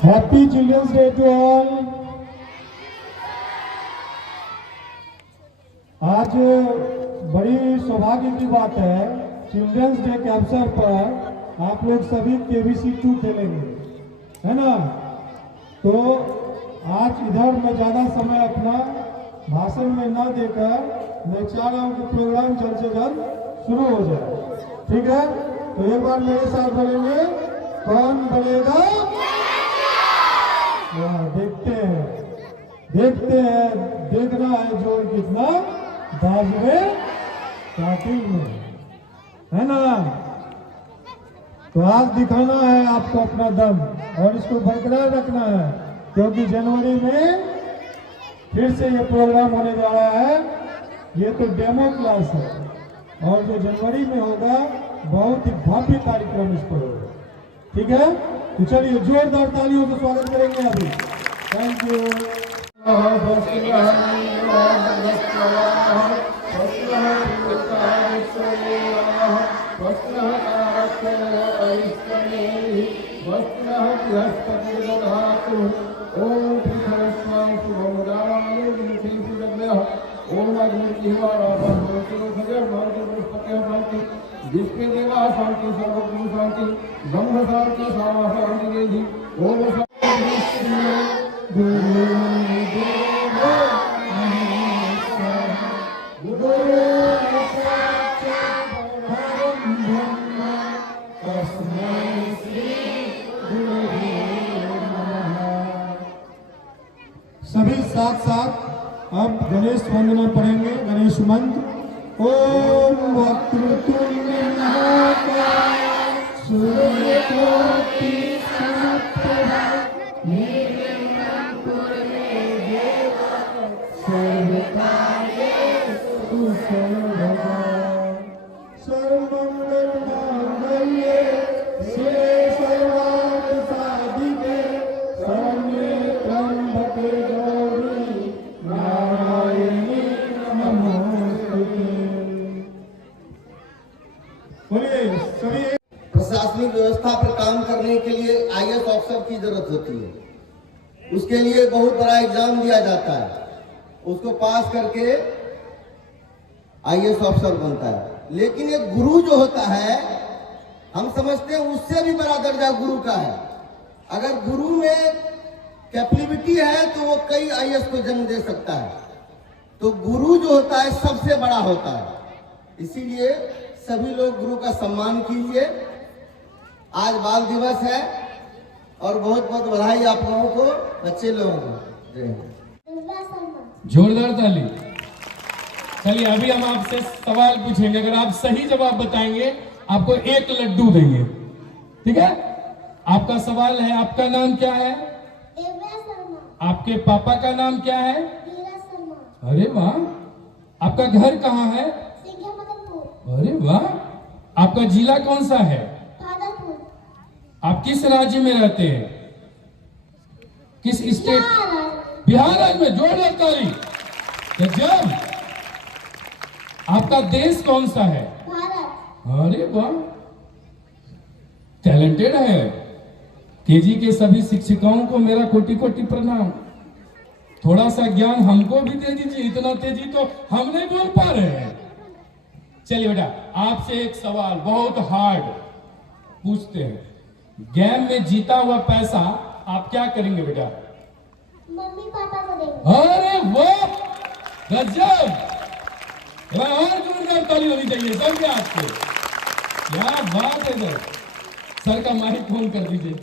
Happy children's day to all. आज बड़ी सौभाग्य की बात है, चिल्ड्रंस डे के अवसर पर आप लोग सभी केबीसी 2 खेलेंगे, है ना। तो आज इधर मैं ज़्यादा समय अपना भाषण में ना देकर मैं चाह रहा हूँ कि प्रोग्राम जल्द से जल्द शुरू हो जाए, ठीक है। तो एक बार मेरे साथ बोलेंगे, कौन बोलेगा? देखते हैं देखना है जोर कितना बाजुए कातिल में, है ना। तो आज दिखाना है आपको अपना दम और इसको बरकरार रखना है, क्योंकि जनवरी में फिर से ये प्रोग्राम होने जा रहा है। ये तो डेमो क्लास है और जो जनवरी में होगा बहुत ही भव्य कार्यक्रम इस पर होगा, ठीक है। तो चलिए जोरदार तालियों से स्वागत करेंगे अभी। Thank you. जिसके देवा शांति सर्वभूत शांति ब्रह्म शांति सामा शांति देवी ओम सभी साथ साथ अब गणेश वंदना पढ़ेंगे, गणेश मंत्र। ओम वक्रतुंड महाकाय सूर्यकोटि समप्रभा निर्विघ्नं कुरु मे देव सर्वकार्येषु सर्वदा सर्वमंगल मांगल्ये शिवे सर्वार्थ साधिके शरण्ये त्र्यंबके गौरी नारायणी नमोस्तुते। प्रशासनिक व्यवस्था पर काम करने के लिए आईएएस ऑफिसर की जरूरत होती है। उसके लिए बहुत बड़ा एग्जाम दिया जाता है, उसको पास करके आईएएस ऑफिसर बनता है। लेकिन एक गुरु जो होता है, हम समझते हैं उससे भी बड़ा दर्जा गुरु का है। अगर गुरु में कैपेबिलिटी है तो वो कई आईएएस को जन्म दे सकता है। तो गुरु जो होता है सबसे बड़ा होता है। इसीलिए सभी लोग गुरु का सम्मान कीजिए। आज बाल दिवस है और बहुत बहुत बधाई आप लोगों को, बच्चे लोगों को। जोरदार ताली। चलिए अभी हम आपसे सवाल पूछेंगे, अगर आप सही जवाब बताएंगे आपको 1 लड्डू देंगे, ठीक है। आपका सवाल है, आपका नाम क्या है? आपके पापा का नाम क्या है? अरे वाह। आपका घर कहाँ है? अरे वाह। आपका जिला कौन सा है? आप किस राज्य में रहते हैं? किस स्टेट? बिहार राज्य में। जोरदार ताली। गजब। आपका देश कौन सा है? अरे वाह, टैलेंटेड है। केजी के सभी शिक्षिकाओं को मेरा कोटि कोटि प्रणाम। थोड़ा सा ज्ञान हमको भी दे दीजिए, इतना तेजी तो हम नहीं बोल पा रहे हैं। चलिए बेटा, आपसे एक सवाल बहुत हार्ड पूछते हैं। गेम में जीता हुआ पैसा आप क्या करेंगे बेटा? मम्मी पापा को देंगे। अरे वाह, गजब। और जोरदार ताली होनी चाहिए सबके आपसे। क्या बात है सर। सर का माइक फोन कर दीजिए।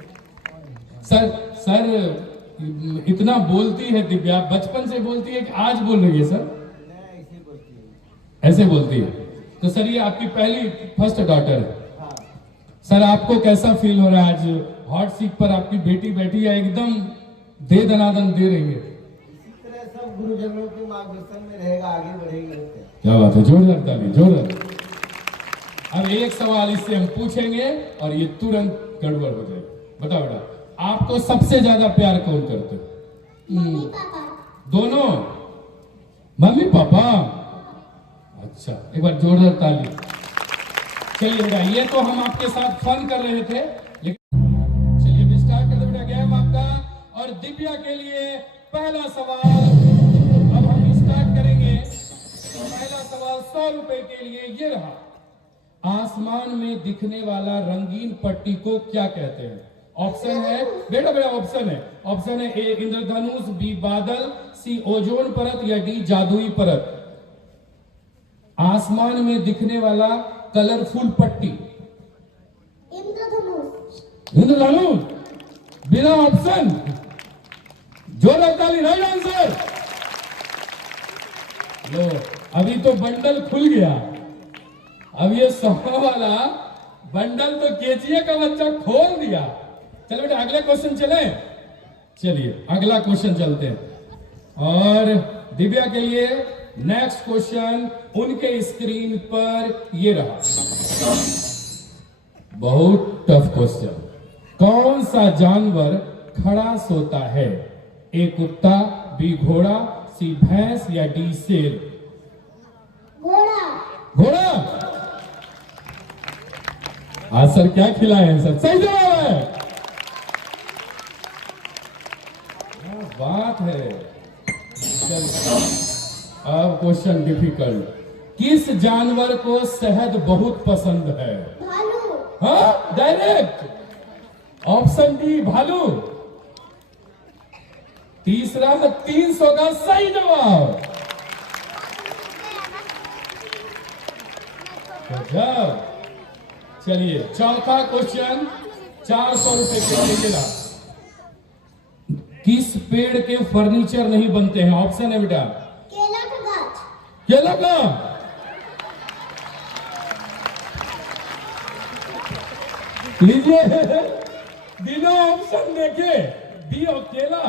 सर इतना बोलती है दिव्या, बचपन से बोलती है कि आज बोल रही है सर? ऐसे बोलती है। तो सर ये आपकी पहली फर्स्ट डॉटर है। सर आपको कैसा फील हो रहा है? आज हॉट सीट पर आपकी बेटी बैठी है, एकदम दे दनादन दे रही है। इसी तरह सब गुरुजनों के मार्गदर्शन में रहेगा, आगे बढ़ेगी। क्या बात है, जोरदार ताली, जोरदार। अब एक सवाल इससे हम पूछेंगे और ये तुरंत गड़बड़ हो जाएगा। बताओ बेटा, आपको सबसे ज्यादा प्यार कौन करते? Mummy papa. दोनों? Mummy papa. अच्छा, एक बार जोरदार ताली। चलिए बेटा, ये तो हम आपके साथ फन कर रहे थे, लेकिन चलिए स्टार्ट कर दो बेटा गेम आपका। दिव्या के लिए पहला सवाल अब हम स्टार्ट करेंगे। पहला सवाल 100 रुपए के लिए ये रहा। आसमान में दिखने वाला रंगीन पट्टी को क्या कहते हैं? ऑप्शन है बेटा बेटा ऑप्शन है ए इंद्रधनुष, बी बादल, सी ओजोन परत या डी जादुई परत। आसमान में दिखने वाला कलरफुल पट्टी इंद्रधनुष। बिना ऑप्शन, जोरदार ताली, राइट आंसर। लो अभी तो बंडल खुल गया। अब ये 100 वाला बंडल तो केजीए का बच्चा खोल दिया। चलो बेटा अगले क्वेश्चन चले। चलिए अगला क्वेश्चन चलते हैं। और दिव्या के लिए नेक्स्ट क्वेश्चन उनके स्क्रीन पर ये रहा। बहुत टफ क्वेश्चन। कौन सा जानवर खड़ा सोता है? ए कुत्ता, बी घोड़ा, सी भैंस या डी शेर? घोड़ा। आज सर क्या खिलाए हैं सर? सही जवाब है। क्या बात है। चल अब क्वेश्चन डिफिकल्ट। किस जानवर को शहद बहुत पसंद है? भालू। हाँ डायरेक्ट ऑप्शन डी भालू। तीसरा 300 का सही जवाब। चलिए चौथा क्वेश्चन 400 रुपए के लिए ला। किस पेड़ के फर्नीचर नहीं बनते हैं? ऑप्शन है बेटा केला का गाछ। केला का। लीजिए बिना ऑप्शन देखे बी और केला।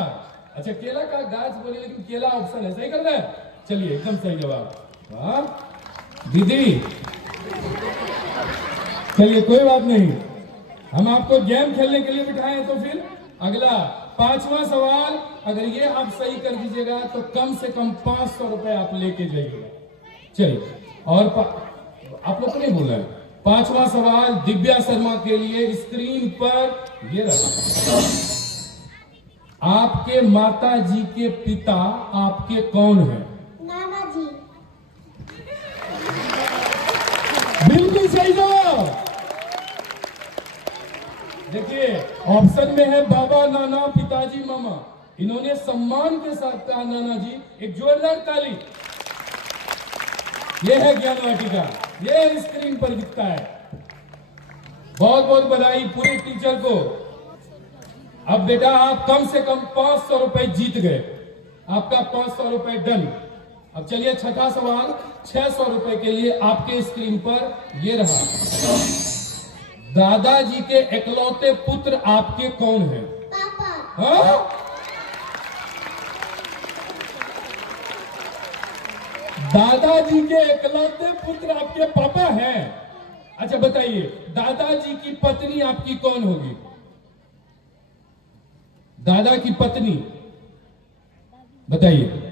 अच्छा केला का गाछ बोले लेकिन केला ऑप्शन है। सही कर रहे हैं। चलिए एकदम सही जवाब। वाह दीदी। चलिए कोई बात नहीं, हम आपको गेम खेलने के लिए बिठाए तो फिर अगला 5वां सवाल अगर ये आप सही कर दीजिएगा तो कम से कम 500 रुपए आप लेके जाइएगा। चलिए और आप लोग को नहीं बोल रहे। 5वां सवाल दिव्या शर्मा के लिए स्क्रीन पर ये रहा। आपके माता जी के पिता आपके कौन हैं? नाना जी। बिल्कुल सही जवाब। देखिए ऑप्शन में है बाबा, नाना, पिताजी, मामा। इन्होंने सम्मान के साथ कहा नाना जी। एक जोरदार ताली। यह है ज्ञान वाटिका, ये स्क्रीन पर दिखता है। बहुत बहुत बधाई पूरे टीचर को। अब बेटा आप कम से कम 500 रुपए जीत गए। आपका 500 रुपए डन। अब चलिए छठा सवाल 600 रुपए के लिए आपके स्क्रीन पर ये रहा। दादाजी के इकलौते पुत्र आपके कौन हैं? पापा। हाँ? दादाजी के इकलौते पुत्र आपके पापा हैं। अच्छा बताइए दादाजी की पत्नी आपकी कौन होगी? दादा की पत्नी बताइए।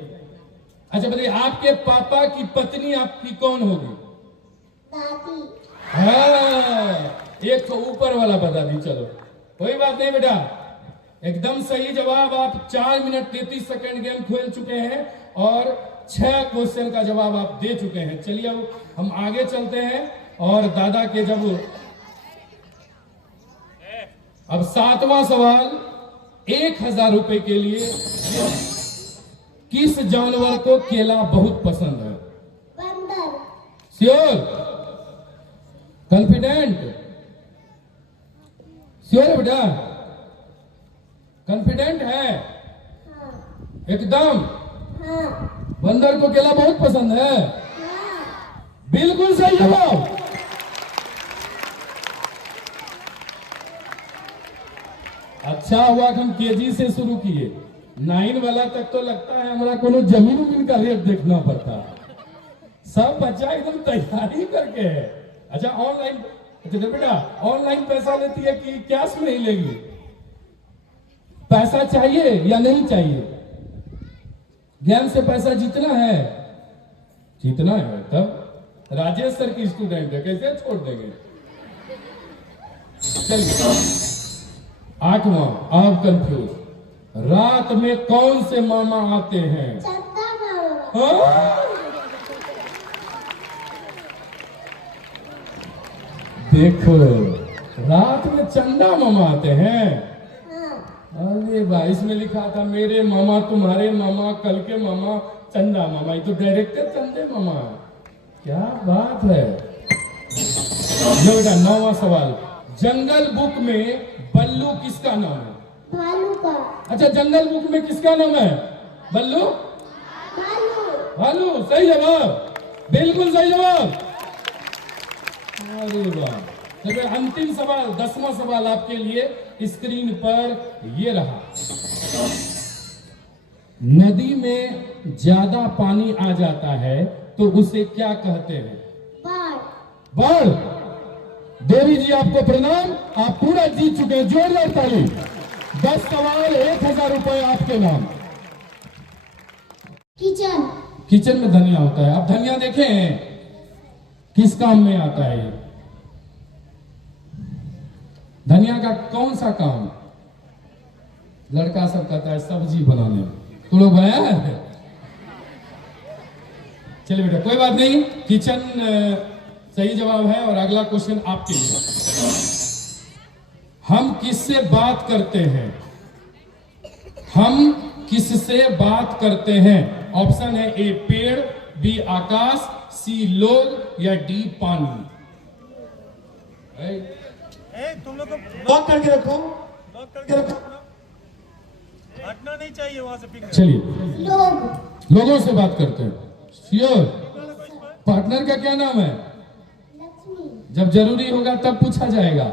अच्छा बताइए आपके पापा की पत्नी आपकी कौन होगी? दादी। हाँ एक तो ऊपर वाला बता दी। चलो कोई बात नहीं बेटा एकदम सही जवाब। आप 4 मिनट 33 सेकंड गेम खेल चुके हैं और 6 क्वेश्चन का जवाब आप दे चुके हैं। चलिए अब हम आगे चलते हैं और दादा के जब अब 7वां सवाल 1000 रुपए के लिए। किस जानवर को केला बहुत पसंद है? बंदर। श्योर? कॉन्फिडेंट? श्योर बेटा? कॉन्फिडेंट है? हाँ। एकदम? हाँ। बंदर को केला बहुत पसंद है? हाँ। बिल्कुल सही जवाब। अच्छा हुआ कि हम केजी से शुरू किए। 9 वाला तक तो लगता है हमारा कोनो जमीन का रेट देखना पड़ता। सब बच्चा एकदम तैयारी करके है। अच्छा ऑनलाइन। अच्छा बेटा ऑनलाइन पैसा लेती है कि कैश में ही लेगी? पैसा चाहिए या नहीं चाहिए? गेम से पैसा जीतना है? जीतना है। तब राजेश सर की स्टूडेंट है कैसे छोड़ देंगे। चलिए 8वां आप कंफ्यूज रात में कौन से मामा आते हैं? चंदा मामा। हाँ? देखो, रात में चंदा मामा आते हैं। हाँ। अरे भाई, इसमें लिखा था मेरे मामा, तुम्हारे मामा, कल के मामा, चंदा मामा। ये तो डायरेक्टर चंदे मामा। क्या बात है। लो बेटा, 9वां सवाल। जंगल बुक में बल्लू किसका नाम है? भालू का। अच्छा, जंगल बुक में किसका नाम है? बल्लू? भालू। भालू। सही जवाब, बिल्कुल सही जवाब। अरे वाह। चलिए, अंतिम सवाल, 10वां सवाल आपके लिए स्क्रीन पर ये रहा। नदी में ज्यादा पानी आ जाता है तो उसे क्या कहते हैं? बाढ़। बाढ़। देवी जी आपको प्रणाम, आप पूरा जीत चुके हैं। जोरदार ताली। 10 सवाल, 1000 रुपए आपके नाम। किचन। किचन में धनिया होता है। आप धनिया देखे हैं? किस काम में आता है ये? धनिया का कौन सा काम? लड़का सब कहता है सब्जी बनाने में। तो लोग बनाया है? चलिए बेटा, कोई बात नहीं। किचन सही जवाब है। और अगला क्वेश्चन आपके लिए। हम किससे बात करते हैं? हम किससे बात करते हैं? ऑप्शन है ए पेड़, बी आकाश, सी लोग, या डी पानी। तुम लोग को लॉक करके रखो, लॉक करके रखो, हटना नहीं चाहिए वहां से। फिंगर चलिए, लोग। लोगों से बात करते हैं। श्योर। पार्टनर का क्या नाम है? लक्ष्मी। जब जरूरी होगा तब पूछा जाएगा।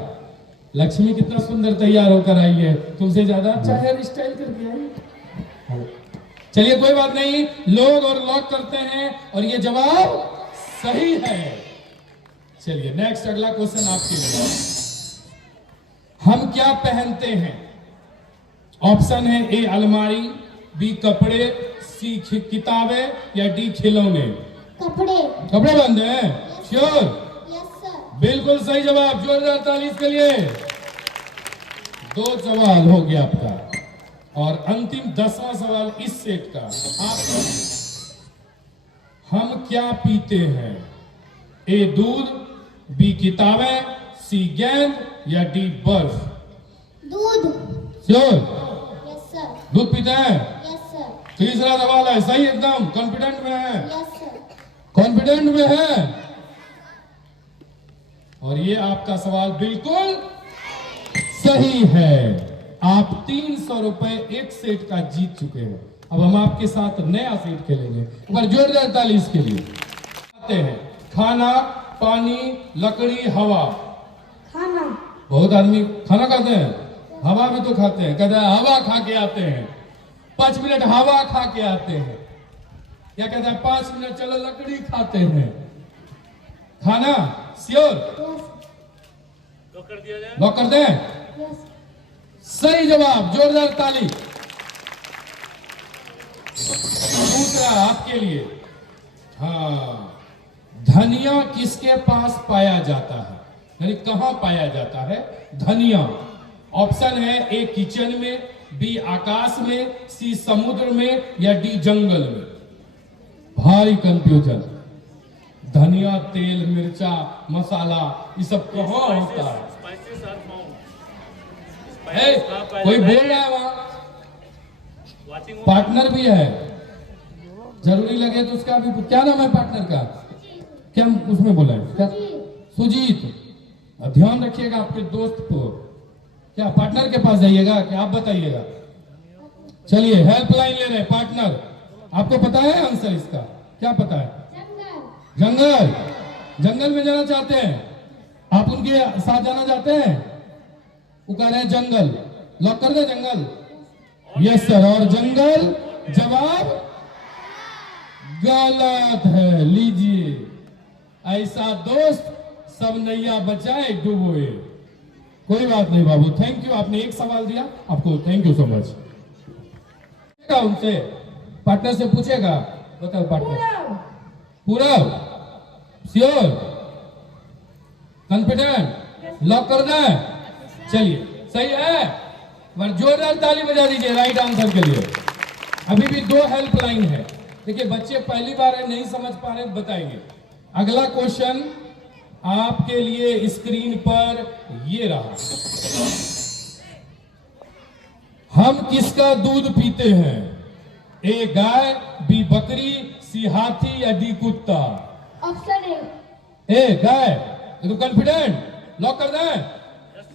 लक्ष्मी कितना सुंदर तैयार होकर आई है, तुमसे ज्यादा अच्छा हेयर स्टाइल करके आई। चलिए, कोई बात नहीं। लोग और लॉक करते हैं और ये जवाब सही है। चलिए, नेक्स्ट अगला क्वेश्चन आपके लिए। हम क्या पहनते हैं? ऑप्शन है ए अलमारी, बी कपड़े, सी किताबें, या डी खिलौने। कपड़े। कपड़े पहनते हैं? श्योर। Yes sir. बिल्कुल सही जवाब। जोरदार ताली के लिए। 2 सवाल हो गया आपका। और अंतिम 10वां सवाल इस सेट का आपका। हम क्या पीते हैं? ए दूध, बी किताबें, सी गेंद, या डी बर्फ। दूध। श्योर। Yes sir. दूध पीते हैं? Yes sir. तीसरा सवाल है सही, एकदम कॉन्फिडेंट में है? Yes sir. कॉन्फिडेंट में है। और ये आपका सवाल बिल्कुल सही है। आप 300 रुपए एक सेट का जीत चुके हैं। अब हम आपके साथ नया सेट खेलेंगे। एक बार जोरदार ताली इसके लिए। आते हैं खाना, पानी, लकड़ी, हवा। खाना। बहुत आदमी खाना खाते हैं, हवा भी तो खाते हैं। कहते हैं हवा खा के आते हैं, 5 मिनट हवा खा के आते हैं। या कहता है 5 मिनट चलो लकड़ी खाते हैं। खाना श्योर? लॉक कर दिया जाए। लॉक कर दें? यस। सही जवाब। जोरदार ताली। दूसरा आपके लिए। हाँ, धनिया किसके पास पाया जाता है? यानी कहां पाया जाता है धनिया? ऑप्शन है ए किचन में, बी आकाश में, सी समुद्र में, या डी जंगल में। भारी कंफ्यूजन। धनिया, तेल, मिर्चा, मसाला, ये सब कहाँ होता है? Spices are found. कोई बोल रहा है वहां? वाचिंग पार्टनर भी है, जरूरी लगे तो उसका भी। क्या नाम है पार्टनर का? क्या उसमें बोला है? क्या? सुजीत। ध्यान रखिएगा आपके दोस्त को। क्या पार्टनर के पास जाइएगा? क्या आप बताइएगा? चलिए, हेल्पलाइन ले रहे हैं पार्टनर। आपको पता है आंसर इसका? क्या पता है? जंगल। जंगल में जाना चाहते हैं आप? उनके साथ जाना चाहते हैं? वो कह रहे हैं जंगल। लॉक कर दे जंगल? Yes sir. और जंगल जवाब गलत है। लीजिए, ऐसा दोस्त सब नैया बचाए डूबोए। कोई बात नहीं बाबू, थैंक यू। आपने एक सवाल दिया, आपको थैंक यू सो मच। उनसे पार्टनर से पूछेगा। बताओ पार्टनर। पूरा श्योर? कॉन्फिडेंट? लॉक कर दें? चलिए, सही है। पर जोरदार ताली बजा दीजिए राइट आंसर के लिए। अभी भी 2 हेल्पलाइन है। देखिए बच्चे पहली बार है, नहीं समझ पा रहे, बताएंगे। अगला क्वेश्चन आपके लिए स्क्रीन पर ये रहा। हम किसका दूध पीते हैं? ए गाय, बी बकरी, सी हाथी या डी कुत्ता? ऑप्शन ए गाय। तो कॉन्फिडेंट लॉक कर दें? यस।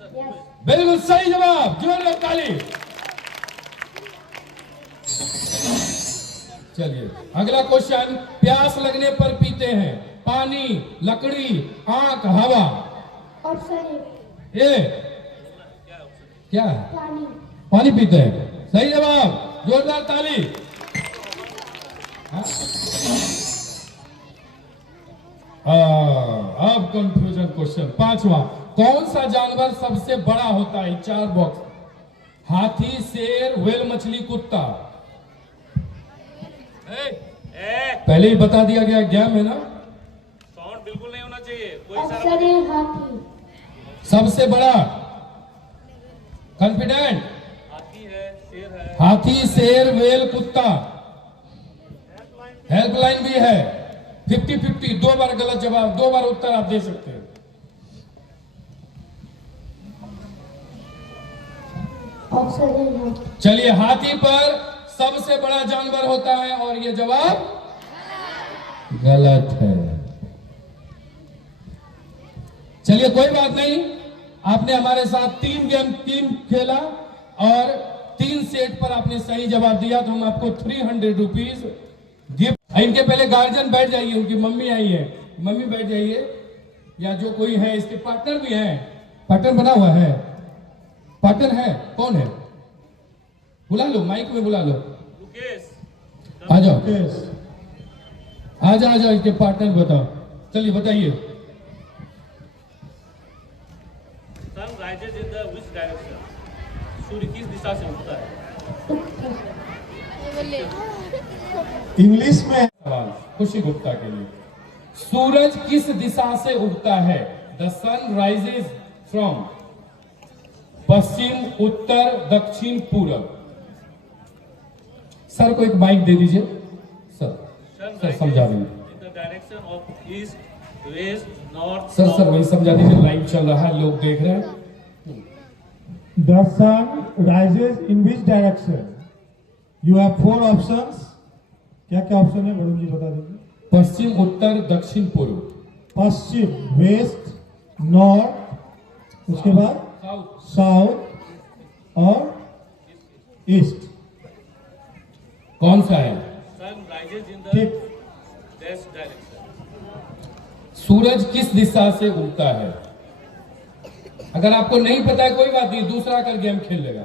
बिल्कुल सही जवाब, जोरदार ताली। चलिए अगला क्वेश्चन, प्यास लगने पर पीते हैं पानी, लकड़ी, आंख, हवा? ऑप्शन ए क्या है? पानी। पानी पीते हैं, सही जवाब, जोरदार ताली। हाँ? अब कंफ्यूजन क्वेश्चन 5वां, कौन सा जानवर सबसे बड़ा होता है? 4 बॉक्स, हाथी, शेर, व्हेल, मछली, कुत्ता? पहले ही बता दिया गया, गेम है ना। साउंड बिल्कुल नहीं होना चाहिए, कोई सारा ऑप्शन हाथी। सबसे बड़ा, कॉन्फिडेंट? हाथी है, शेर है, हाथी, शेर, व्हेल, कुत्ता? हेल्पलाइन भी है। 50-50, 2 बार गलत जवाब, 2 बार उत्तर आप दे सकते हैं। ऑप्शन चलिए हाथी पर सबसे बड़ा जानवर होता है और ये जवाब गलत है। चलिए कोई बात नहीं, आपने हमारे साथ 3 गेम खेला और 3 सेट पर आपने सही जवाब दिया, तो हम आपको 300 रुपीज गिफ्ट। इनके पहले गार्जियन बैठ जाइए, उनकी मम्मी आई है, मम्मी बैठ जाइए, या जो कोई है, इसके पार्टनर भी है। पार्टनर बना हुआ है? पार्टनर है? कौन है? बुला लो, माइक में बुला लो। मुकेश, आ जाओ, केस आ जाओ, इसके पार्टनर बताओ। चलिए बताइए। Sun rises in the which direction? सूर्य किस दिशा से उगता है? इंग्लिश में सवाल खुशी गुप्ता के लिए, सूरज किस दिशा से उगता है? द सन राइजेज फ्रॉम पश्चिम, उत्तर, दक्षिण, पूरब। सर को एक माइक दे दीजिए। सर समझा देंगे। In the direction of east, west, north. Sir वही समझा दीजिए, लाइव चल रहा है, लोग देख रहे हैं। the sun rises in which direction? You have 4 options. क्या क्या ऑप्शन है वरुण जी बता दीजिए। पश्चिम, उत्तर, दक्षिण, पूर्व। पश्चिम, वेस्ट, नॉर्थ, उसके बाद साउथ। साउथ और ईस्ट। कौन सा है? सन राइजेज इन द ठीक, वेस्ट डायरेक्शन। सूरज किस दिशा से उगता है? अगर आपको नहीं पता है कोई बात नहीं, दूसरा कर गेम खेल लेगा।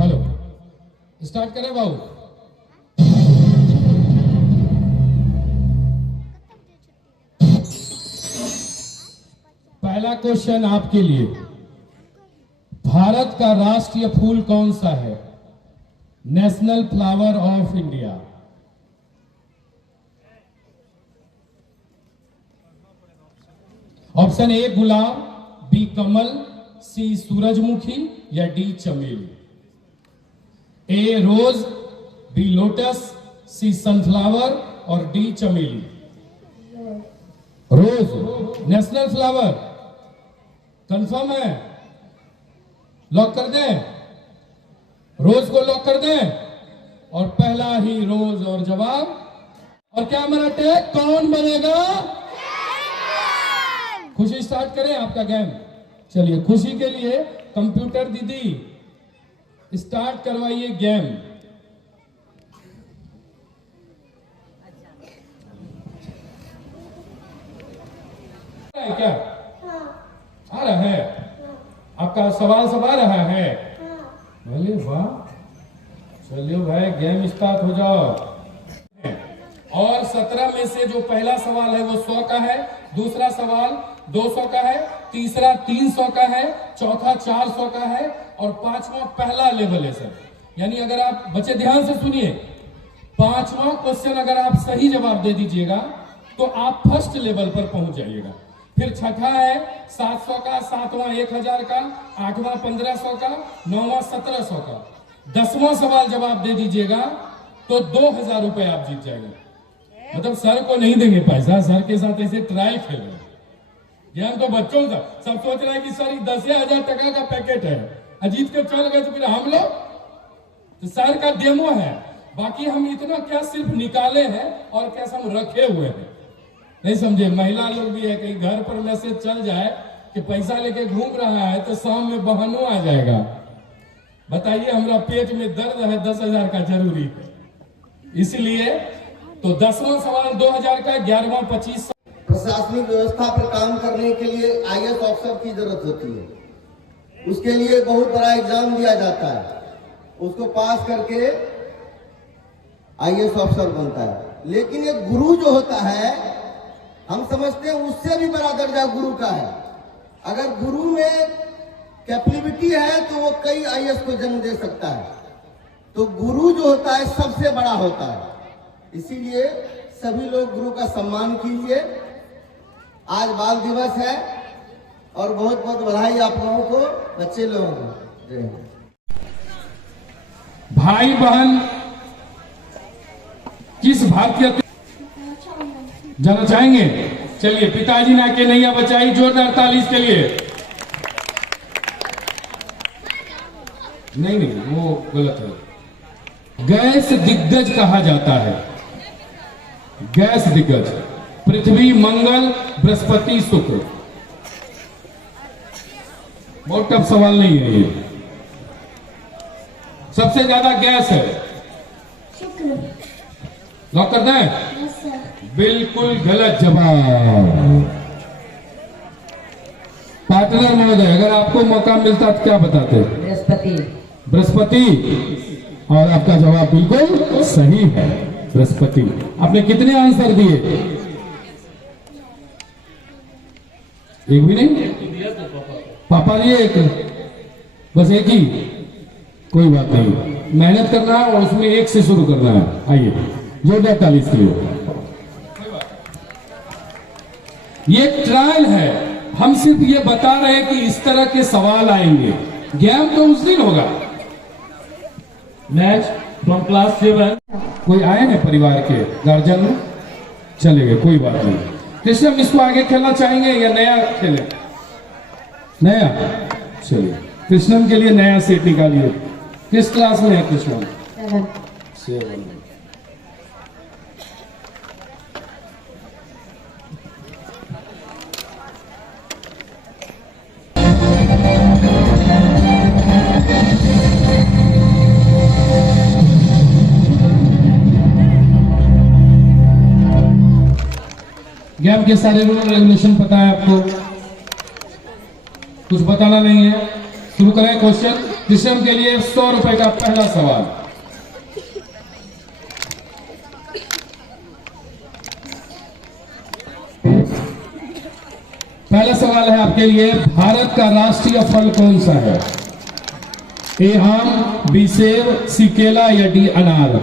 हेलो, स्टार्ट करें बाबू? पहला क्वेश्चन आपके लिए, भारत का राष्ट्रीय फूल कौन सा है? National flower of India. Option A गुलाब, बी कमल, सी सूरजमुखी या डी चमेली? A rose, B lotus, C sunflower और डी चमेली? रोज नेशनल फ्लावर, कंफर्म है? लॉक कर दें? रोज को लॉक कर दें? और पहला ही रोज और जवाब। और क्या हमारा टैग कौन बनेगा? खुशी स्टार्ट करें आपका गेम। चलिए खुशी के लिए कंप्यूटर दीदी स्टार्ट करवाइए गेम। क्या आ रहा है? आपका सवाल सब आ रहा है? बोले वाह, चलिए भाई गेम स्टार्ट हो जाओ। और 17 में से जो पहला सवाल है वो 100 का है, दूसरा सवाल 200 का है, तीसरा 300 का है, चौथा 400 का है और 5वां पहला लेवल है सर। यानी अगर आप बच्चे ध्यान से सुनिए, 5वां क्वेश्चन अगर आप सही जवाब दे दीजिएगा तो आप फर्स्ट लेवल पर पहुंच जाइएगा। फिर छठा है 700 का, 7वां 1000 का, 8वां 1500 का, 9वां 1700 का। 10वां सवाल जवाब दे दीजिएगा तो 2000 रुपए आप जीत जाएंगे। मतलब सर को नहीं देंगे पैसा, सर के साथ ऐसे ट्रायल खेल रहे हैं। ज्ञान तो बच्चों का, सब सोच रहा है कि सर 10,000 टका का पैकेट है, अजीत के चल गए तो फिर हम लोग, तो सर का डेमो है। बाकी हम इतना क्या सिर्फ निकाले हैं और क्या हम रखे हुए हैं, नहीं समझे। महिला लोग भी है, कहीं घर पर मैसेज चल जाए कि पैसा लेके घूम रहा है तो शाम में बहानों आ जाएगा। बताइए, हमारा पेट में दर्द है, 10,000 का जरूरी है। इसलिए तो 10वां सवाल 2000 का, 11वां 2500। प्रशासनिक व्यवस्था पर काम करने के लिए आईएएस ऑफिसर की जरूरत होती है। उसके लिए बहुत बड़ा एग्जाम दिया जाता है, उसको पास करके आईएएस ऑफिसर बनता है। लेकिन एक गुरु जो होता है, हम समझते हैं उससे भी बड़ा दर्जा गुरु का है। अगर गुरु में कैपेबिलिटी है तो वो कई आईएएस को जन्म दे सकता है। तो गुरु जो होता है सबसे बड़ा होता है। इसीलिए सभी लोग गुरु का सम्मान कीजिए। आज बाल दिवस है और बहुत बहुत बधाई आप लोगों को, बच्चे लोगों को। जय हिंद। भाई बहन किस भारतीय जाना चाहेंगे? चलिए, पिताजी ने आके नैया बचाई, जोरदार ताली के लिए। नहीं, वो गलत है। गैस दिग्गज कहा जाता है, गैस दिग्गज। पृथ्वी, मंगल, बृहस्पति, शुक्र। बहुत टफ सवाल नहीं है ये। सबसे ज्यादा गैस है, शुक्र। लॉक करना है? Yes sir. बिल्कुल गलत जवाब। पार्टनर महोदय, अगर आपको मौका मिलता तो क्या बताते? बृहस्पति। बृहस्पति, और आपका जवाब बिल्कुल सही है, बृहस्पति। आपने कितने आंसर दिए? एक भी नहीं? पापा लिए एक, बस एक ही। कोई बात नहीं, मेहनत करना है और उसमें एक से शुरू करना है। आइए, जोरदार ताली के लिए। ये ट्रायल है, हम सिर्फ ये बता रहे हैं कि इस तरह के सवाल आएंगे। गेम तो उस दिन होगा। Next, from class 7. कोई आए हैं परिवार के गार्जियन? चले गए, कोई बात नहीं। कृष्ण, इसको आगे खेलना चाहेंगे या नया खेले? नया, चलिए। कृष्णन के लिए नया सेट निकालिए। किस क्लास में है कृष्णन? 7। गेम के सारे रूल रेगुलेशन पता है आपको? कुछ बताना नहीं है? शुरू करें क्वेश्चन। कृष्ण के लिए 100 रुपए का पहला सवाल। पहला सवाल है आपके लिए, भारत का राष्ट्रीय फल कौन सा है? ए आम, बी सेब, सी केला या डी अनार?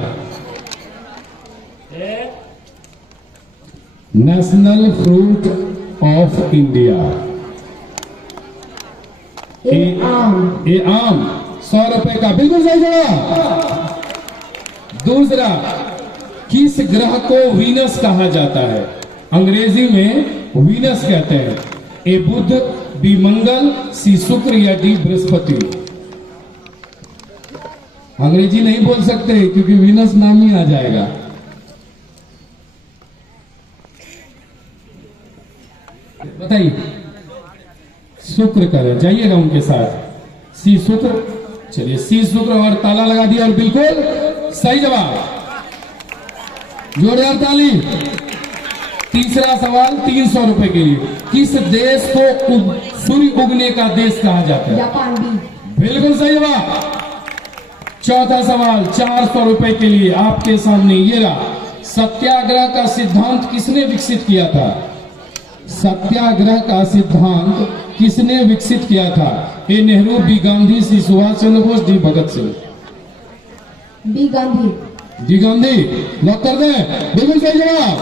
National fruit of India. A आम। 100 रुपए का बिल्कुल सही जवाब। दूसरा, किस ग्रह को वीनस कहा जाता है? अंग्रेजी में वीनस कहते हैं। ए बुध, बी मंगल, सी शुक्र या डी बृहस्पति? अंग्रेजी नहीं बोल सकते क्योंकि वीनस नाम ही आ जाएगा। बताइए। शुक्र करें, जाइएगा उनके साथ। सी शुक्र। चलिए, सी शुक्र और ताला लगा दिया और बिल्कुल सही जवाब। जोरदार ताली। तीसरा सवाल 300 रुपए के लिए। किस देश को सूर्य उगने का देश कहा जाता है? जापान। बी। बिल्कुल सही जवाब। चौथा सवाल 400 रुपए के लिए आपके सामने ये रहा। सत्याग्रह का सिद्धांत किसने विकसित किया था? सत्याग्रह का सिद्धांत किसने विकसित किया था? A Nehru, B Gandhi, C Subhash Chandra Bose, D Bhagat Singh? B Gandhi. D Gandhi lock कर दें, बिल्कुल सही जवाब।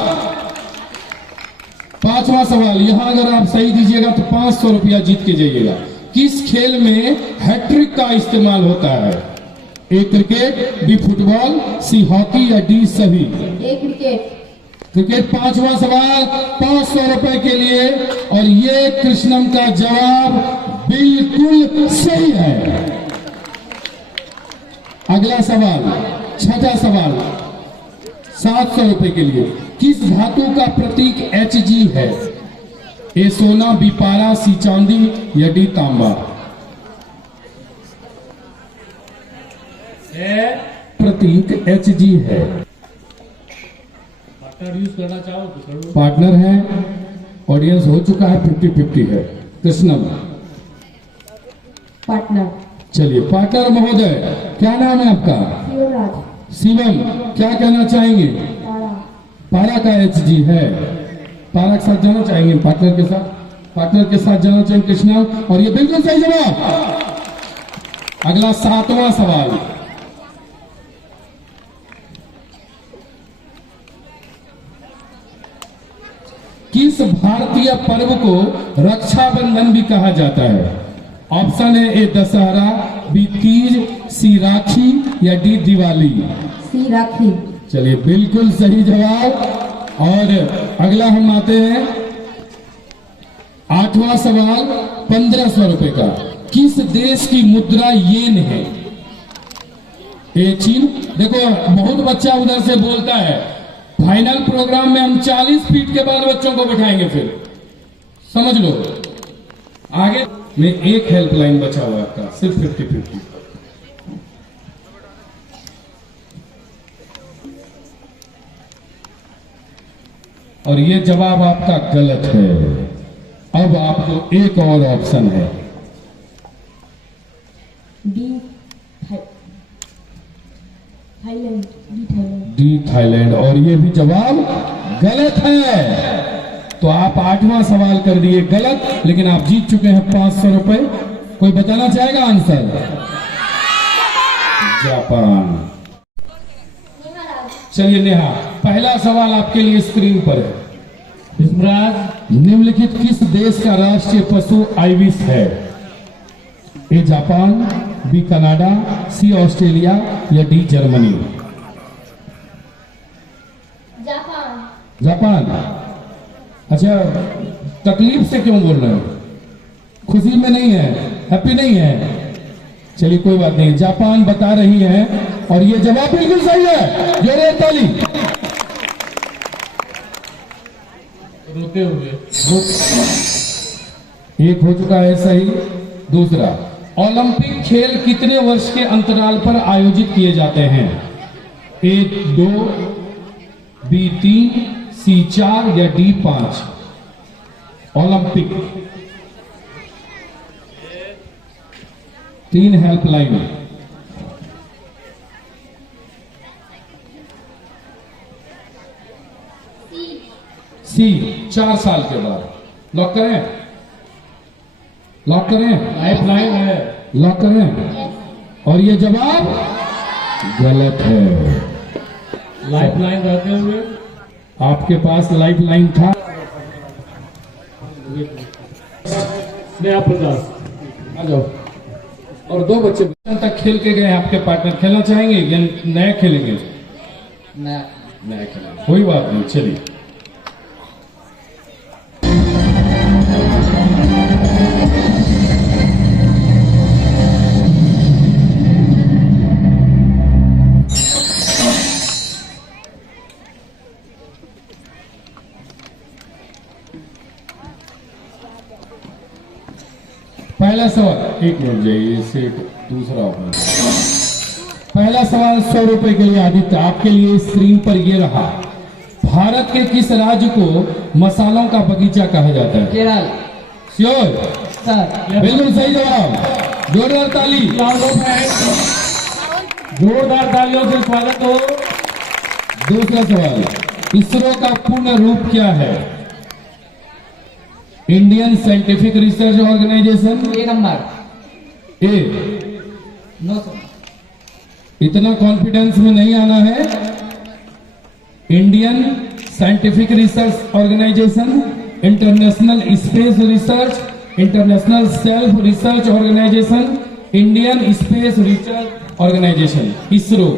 5वां सवाल, यहां अगर आप सही दीजिएगा तो 500 रुपया जीत के जाइएगा। किस खेल में हैट्रिक का इस्तेमाल होता है? A cricket, B football, C hockey या डी सभी? A cricket. क्रिकेट 5वां सवाल 500 रुपए के लिए, और ये कृष्णम का जवाब बिल्कुल सही है। अगला सवाल, 6वां सवाल 700 रुपए के लिए। किस धातु का प्रतीक Hg है? ए सोना, बी पारा, सी चांदी या डी तांबा? प्रतीक Hg है। पार्टनर यूज करना चाहो तो कर लो। पार्टनर है, ऑडियंस हो चुका है, 50-50 है। कृष्णम पार्टनर। चलिए, पार्टनर महोदय क्या नाम है आपका? शिवराज। शिवम, क्या कहना चाहेंगे? तारा। पारा का Hg है, पारा के साथ जाना चाहेंगे? पार्टनर के साथ, पार्टनर के साथ जाना चाहेंगे कृष्णा, और ये बिल्कुल सही जवाब। अगला 7वां सवाल, किस भारतीय पर्व को रक्षाबंधन भी कहा जाता है? ऑप्शन है ए दशहरा, बी तीज, सी राखी या डी दिवाली? सी राखी। चलिए, बिल्कुल सही जवाब। और अगला हम आते हैं 8वां सवाल 1500 रुपए का। किस देश की मुद्रा येन है? ए चीन। देखो, बहुत बच्चा उधर से बोलता है, फाइनल प्रोग्राम में हम 40 फीट के बाद बच्चों को बिठाएंगे, फिर समझ लो। आगे में एक हेल्पलाइन बचा हुआ आपका, सिर्फ 50-50। और ये जवाब आपका गलत है। अब आपको एक और ऑप्शन है, D Thailand. D Thailand. D Thailand, और ये भी जवाब गलत है। तो आप 8वां सवाल कर दिए गलत, लेकिन आप जीत चुके हैं 500 रुपए। कोई बताना चाहेगा आंसर? जापान। चलिए नेहा, पहला सवाल आपके लिए स्क्रीन पर है। युवराज, निम्नलिखित किस देश का राष्ट्रीय पशु आइविस है? A Japan, B Canada, C Australia या डी जर्मनी? जापान। जापान। अच्छा, तकलीफ से क्यों बोल रहे हो? खुशी में नहीं है, हैप्पी नहीं है? चलिए, कोई बात नहीं, जापान बता रही है, और ये जवाब बिल्कुल सही है। जोरदार ताली। रोते हुए एक हो चुका है सही। दूसरा, ओलंपिक खेल कितने वर्ष के अंतराल पर आयोजित किए जाते हैं? ए 2, बी 3, सी 4 या डी 5? ओलंपिक। 3 हेल्पलाइन। सी 4 साल के बाद। लॉक करें? लॉक करें? लाइफ लाइन है। लॉक करें? और ये जवाब गलत है। लाइफ लाइन रहते हुए आपके पास लाइफ लाइन था। स्नेहा प्रकाश, आ जाओ। और 2 बच्चे तक खेल के गए हैं आपके पार्टनर। खेलना चाहेंगे या नया खेलेंगे? नया खेलेंगे, कोई बात नहीं। चलिए, पहला सवाल, एक मिनट जाइए, इसे दूसरा ऑप्शन। पहला सवाल 100 रुपए के लिए आदित्य, आपके लिए स्क्रीन पर ये रहा। भारत के किस राज्य को मसालों का बगीचा कहा जाता है? केरल। श्योर? सर, बिल्कुल सही जवाब। जोरदार ताली। जोरदार तालियों से स्वागत हो। दूसरा सवाल, इसरो का पूर्ण रूप क्या है? Indian scientific research organisation. A number. A. No sir. इतना कॉन्फिडेंस में नहीं आना है। Indian scientific research organisation, international space research, international self research organisation, Indian space research organisation, ISRO.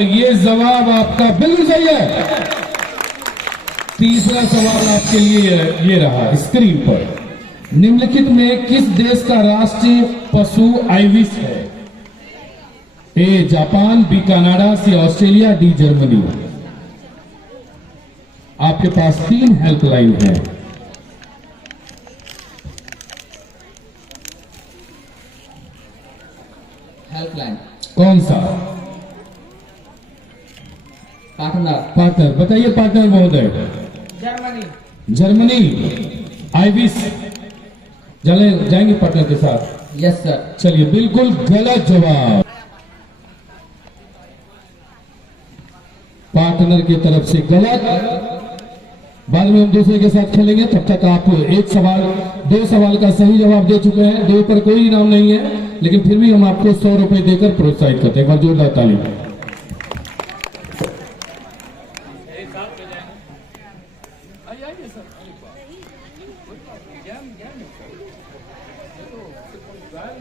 ये जवाब आपका बिल्कुल सही है। तीसरा सवाल आपके लिए ये रहा स्क्रीन पर। निम्नलिखित में किस देश का राष्ट्रीय पशु आइविस है? A Japan, B Canada, C Australia, D Germany. आपके पास 3 हेल्पलाइन है। हेल्पलाइन कौन सा? पार्टनर। पार्टनर बताइए पार्टनर महोदय। जर्मनी आइविस जाएंगे पार्टनर के साथ। Yes sir. चलिए बिल्कुल गलत जवाब। पार्टनर की तरफ से गलत। बाद में हम दूसरे के साथ खेलेंगे, तब तक आप 2 सवाल का सही जवाब दे चुके हैं। 2 पर कोई इनाम नहीं है, लेकिन फिर भी हम आपको 100 रुपए देकर प्रोत्साहित करते हैं। एक बार जोरदार ताली।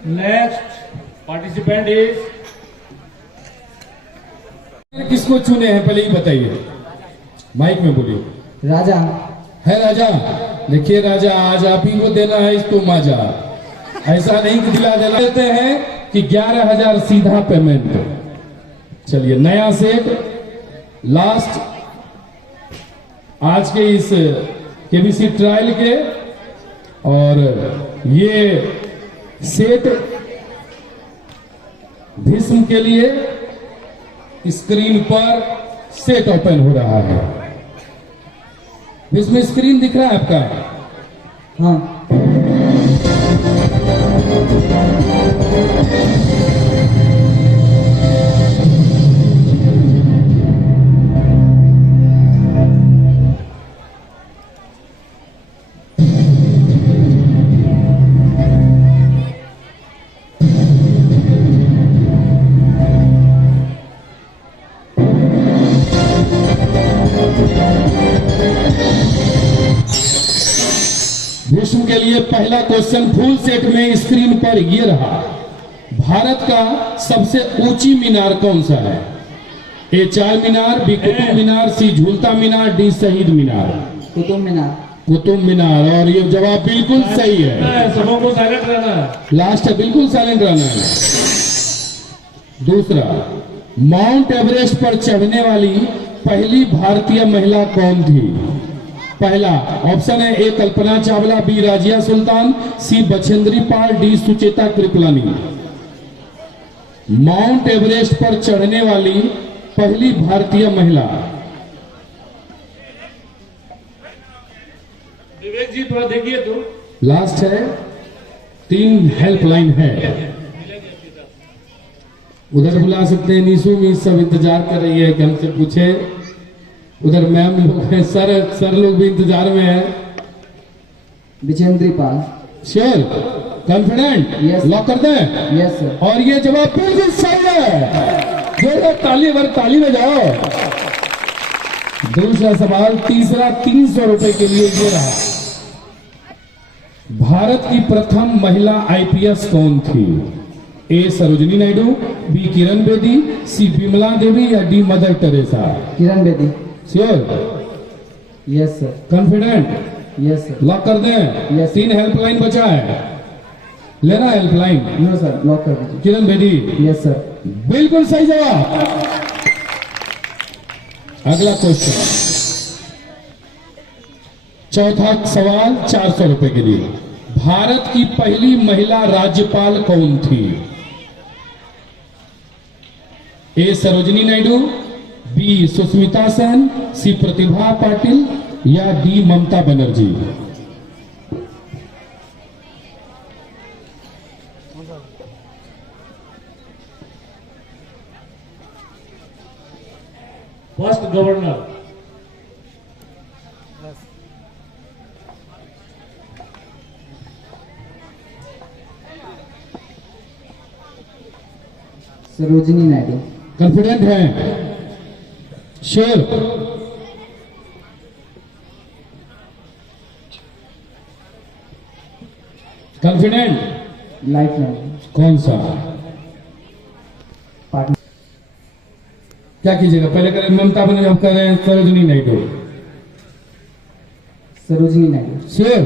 Next participant is किसको चुने हैं पहले ही बताइए, माइक में बोलिए। राजा। है राजा। देखिए राजा, आज आप ही को देना है इसको माजा। ऐसा नहीं कि दिला देना देते हैं कि 11,000 सीधा पेमेंट। चलिए नया सेट लास्ट आज के इस केबीसी ट्रायल के, और ये सेट भीष्म के लिए स्क्रीन पर सेट ओपन हो रहा है। भीष्म स्क्रीन दिख रहा है आपका? हाँ। भीष्म के लिए पहला क्वेश्चन फुल सेट में स्क्रीन पर ये रहा। भारत का सबसे ऊंची मीनार कौन सा है? ए चार मीनार, बी कुतुब मीनार, सी झूलता मीनार, डी शहीद मीनार। कुतुब मीनार। कुतुब मीनार, और ये जवाब बिल्कुल सही है। सबों को साइलेंट रहना है। लास्ट है, बिल्कुल साइलेंट रहना है। दूसरा, माउंट एवरेस्ट पर चढ़ने वाली पहली भारतीय महिला कौन थी? पहला ऑप्शन है A Kalpana Chawla, B Razia Sultan, C Bachendri Pal, D Sucheta Kripalani. Mount Everest पर चढ़ने वाली पहली भारतीय महिला। विवेक जी थोड़ा देखिए तो। लास्ट है, 3 हेल्पलाइन है। उधर बुला सकते हैं, नीसू मिस सब इंतजार कर रही है कि हमसे पूछे। उधर मैम लोग हैं, सर लोग भी इंतजार में है। Bachendri Pal. Sure, confident? Yes. Lock कर दें? Yes sir. और ये जवाब बिल्कुल सही है। जोरदार ताली, अगर ताली में जाओ। दूसरा सवाल, तीसरा 300 रुपए के लिए ये रहा। भारत की प्रथम महिला आईपीएस कौन थी? A Sarojini Naidu, B Kiran Bedi, C Bimla Devi, या D Mother Teresa. Kiran Bedi. Sure, yes sir. Confident? Yes sir. Lock कर दें? Yes. 3 हेल्पलाइन बचा है, लेना हेल्पलाइन। नो सर, लॉक कर दीजिए। किरण बेदी। Yes sir. बिल्कुल सही जवाब। अगला क्वेश्चन, चौथा सवाल 400 रुपए के लिए। भारत की पहली महिला राज्यपाल कौन थी? A Sarojini Naidu, B Sushmita Sen, C Pratibha Patil, या D Mamata Banerjee. First governor. Sir Sarojini Naidu. Confident है? श्योर? कॉन्फिडेंट? Life line. कौन सा? पार्टनर। क्या कीजिएगा? पहले करें ममता बनर्जी, अब कर रहे हैं Sarojini Naidu. Sarojini Naidu. Sure?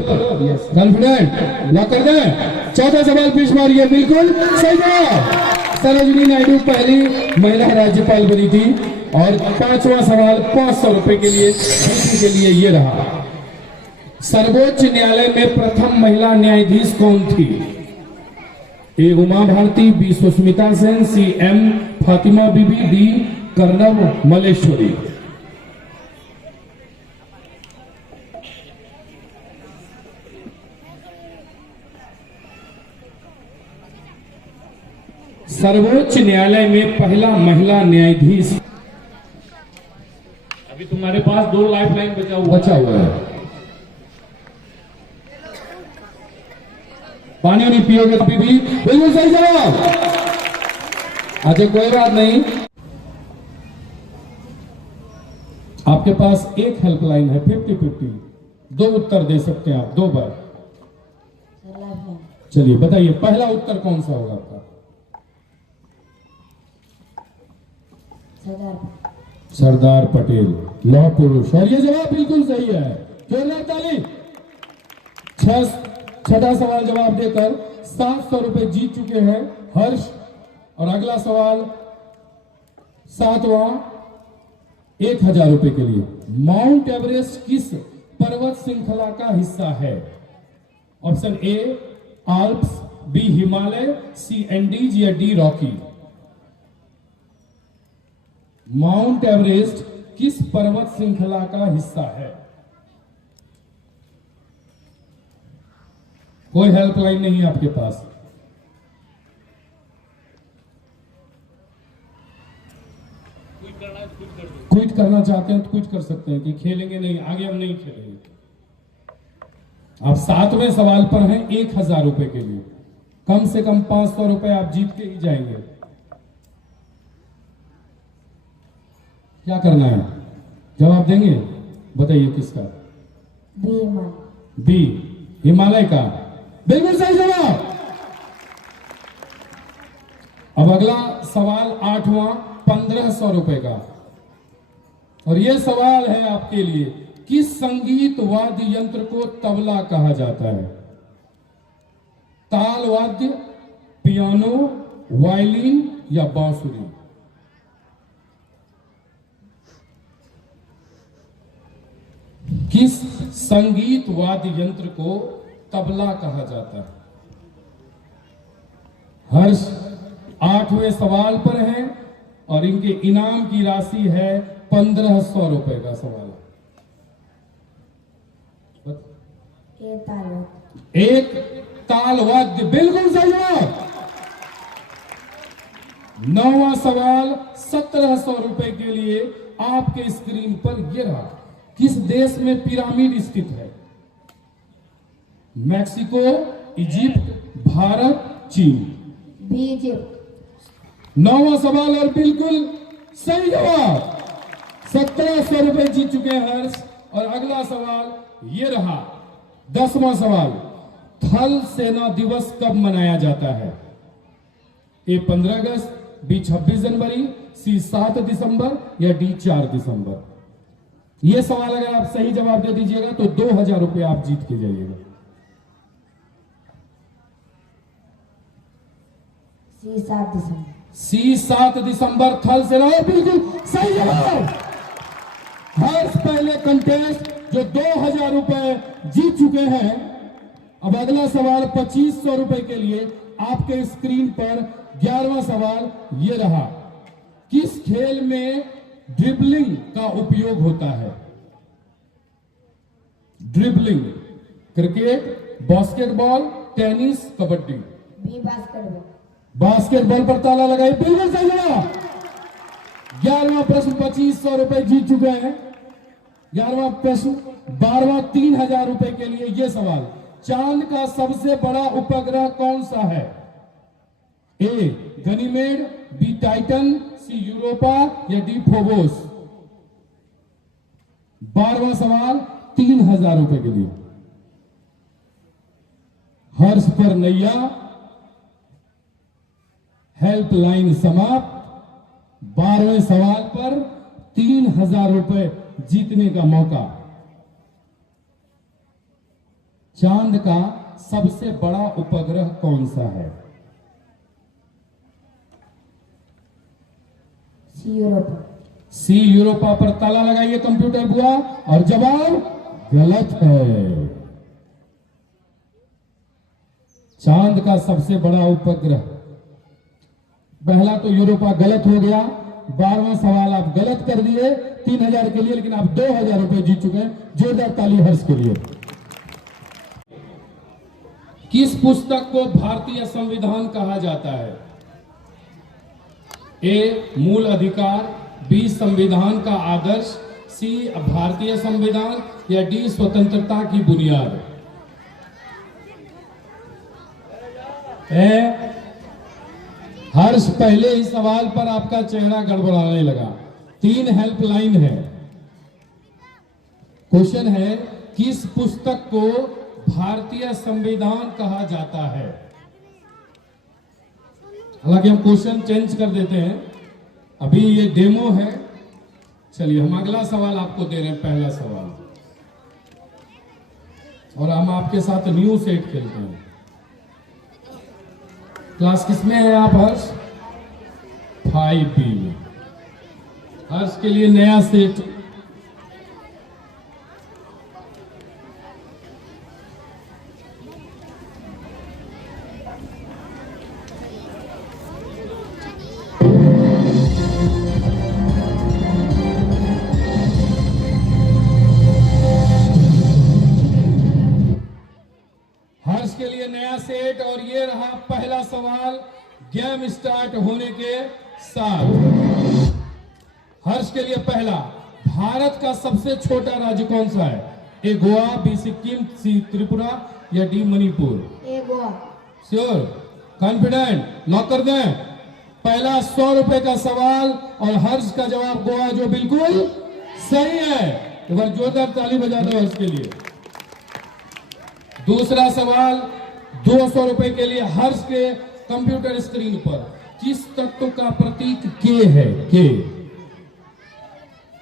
Yes. Confident? Lock कर दें? चौथा सवाल बीच मारिए। बिल्कुल सही जवाब। सरोजिनी नायडू पहली महिला राज्यपाल बनी थी। और पांचवा सवाल 500 रुपए के लिए जीतने के लिए ये रहा। सर्वोच्च न्यायालय में प्रथम महिला न्यायाधीश कौन थी? A Uma Bharti, B Sushmita Sen, C M Fatima Beevi, D Karnam Malleswari. सर्वोच्च न्यायालय में पहला महिला न्यायाधीश। अभी तुम्हारे पास 2 लाइफ लाइन बचा हुआ है। पानी नहीं पियोगे कभी भी? बिल्कुल सही जवाब। अच्छा कोई बात नहीं, आपके पास एक हेल्पलाइन है 50-50। 2 उत्तर दे सकते हैं आप 2 बार। चलिए बताइए पहला उत्तर कौन सा होगा आपका? सरदार पटेल, लौह पुरुष। और ये जवाब बिल्कुल सही है। जोरदार ताली। छठा सवाल जवाब देकर 700 रुपए जीत चुके हैं हर्ष। और अगला सवाल 7वां 1000 रुपए के लिए। माउंट एवरेस्ट किस पर्वत श्रृंखला का हिस्सा है? Option A Alps, B Himalaya, C Andes या डी रॉकी। माउंट एवरेस्ट किस पर्वत श्रृंखला का हिस्सा है? कोई हेल्पलाइन नहीं है आपके पास। क्विट करना चाहते हैं तो क्विट कर सकते हैं कि खेलेंगे नहीं, आगे हम नहीं खेलेंगे। आप 7वें सवाल पर हैं 1000 रुपए के लिए। कम से कम 500 रुपए आप जीत के ही जाएंगे। क्या करना है? जवाब देंगे? बताइए किसका? बी हिमालय का। बिल्कुल सही जवाब। अब अगला सवाल 8वां 1500 रुपए का। और यह सवाल है आपके लिए, किस संगीत वाद्य यंत्र को तबला कहा जाता है? ताल वाद्य, पियानो, वायलिन या बांसुरी? किस संगीत वाद्य यंत्र को तबला कहा जाता है? हर्ष 8वें सवाल पर हैं और इनके इनाम की राशि है 1500 रुपए का सवाल। एक ताल वाद्य। बिल्कुल सही जवाब। 9वां सवाल 1700 रुपए के लिए आपके स्क्रीन पर यह रहा। किस देश में पिरामिड स्थित है? मैक्सिको, इजिप्ट, भारत, चीन। इजिप्ट। 9वां सवाल और बिल्कुल सही जवाब। 1700 रुपए जीत चुके हैं हर्ष। और अगला सवाल ये रहा 10वां सवाल। थल सेना दिवस कब मनाया जाता है? ए 15 अगस्त, बी 26 जनवरी, सी 7 दिसंबर या डी 4 दिसंबर। यह सवाल अगर आप सही जवाब दे दीजिएगा तो 2000 रुपए आप जीत के जाइएगा। सी 7 दिसंबर थल सेना। बिल्कुल सही जवाब। हर्ष पहले कंटेस्ट जो 2000 रुपए जीत चुके हैं। अब अगला सवाल 2500 रुपए के लिए आपके स्क्रीन पर 11वां सवाल ये रहा। किस खेल में ड्रिबलिंग का उपयोग होता है? Dribbling, cricket, basketball, tennis, kabaddi. Basketball पर ताला लगाई। बिल्कुल सही जवाब। 11वां प्रश्न 2500 रुपए जीत चुके हैं। 11वां प्रश्न 12वां 3000 रुपए के लिए यह सवाल। चांद का सबसे बड़ा उपग्रह कौन सा है? ए गनीमेड, बी टाइटन, सी यूरोपा या डी फोबोस। 12वां सवाल 3000 रुपए के लिए। हर्ष पर नैया, हेल्पलाइन समाप्त। 12वें सवाल पर 3000 रुपए जीतने का मौका। चांद का सबसे बड़ा उपग्रह कौन सा है? सी यूरोपा। सी यूरोपा पर ताला लगाइए कंप्यूटर बुआ, और जवाब गलत है। चांद का सबसे बड़ा उपग्रह, पहला तो यूरोपा गलत हो गया। 12वां सवाल आप गलत कर दिए 3000 के लिए, लेकिन आप 2000 रुपए जीत चुके हैं। जोरदार ताली हर्ष के लिए। किस पुस्तक को भारतीय संविधान कहा जाता है? ए मूल अधिकार, बी संविधान का आदर्श, सी भारतीय संविधान या डी स्वतंत्रता की बुनियाद। हर्ष, पहले ही सवाल पर आपका चेहरा गड़बड़ाने लगा। 3 हेल्पलाइन है। क्वेश्चन है, किस पुस्तक को भारतीय संविधान कहा जाता है? हालांकि हम क्वेश्चन चेंज कर देते हैं, अभी ये डेमो है। चलिए हम अगला सवाल आपको दे रहे हैं, पहला सवाल, और हम आपके साथ न्यू सेट खेलते हैं। क्लास किसमें है आप हर्ष? 5B में। हर्ष के लिए नया सेट। हर्ष के लिए नया सेट, और ये रहा पहला सवाल गेम स्टार्ट होने के साथ। हर्ष के लिए पहला, भारत का सबसे छोटा राज्य कौन सा है? ए गोवा, बी सिक्किम, सी त्रिपुरा या डी मणिपुर। ए गोवा। श्योर, कॉन्फिडेंट, लॉक कर दें। पहला 100 रुपए का सवाल, और हर्ष का जवाब गोवा, जो बिल्कुल सही है। एक बार जोरदार ताली बजा दो हर्ष के लिए। दूसरा सवाल 200 रुपए के लिए। हर्ष के कंप्यूटर स्क्रीन पर किस तत्व का प्रतीक के है? K.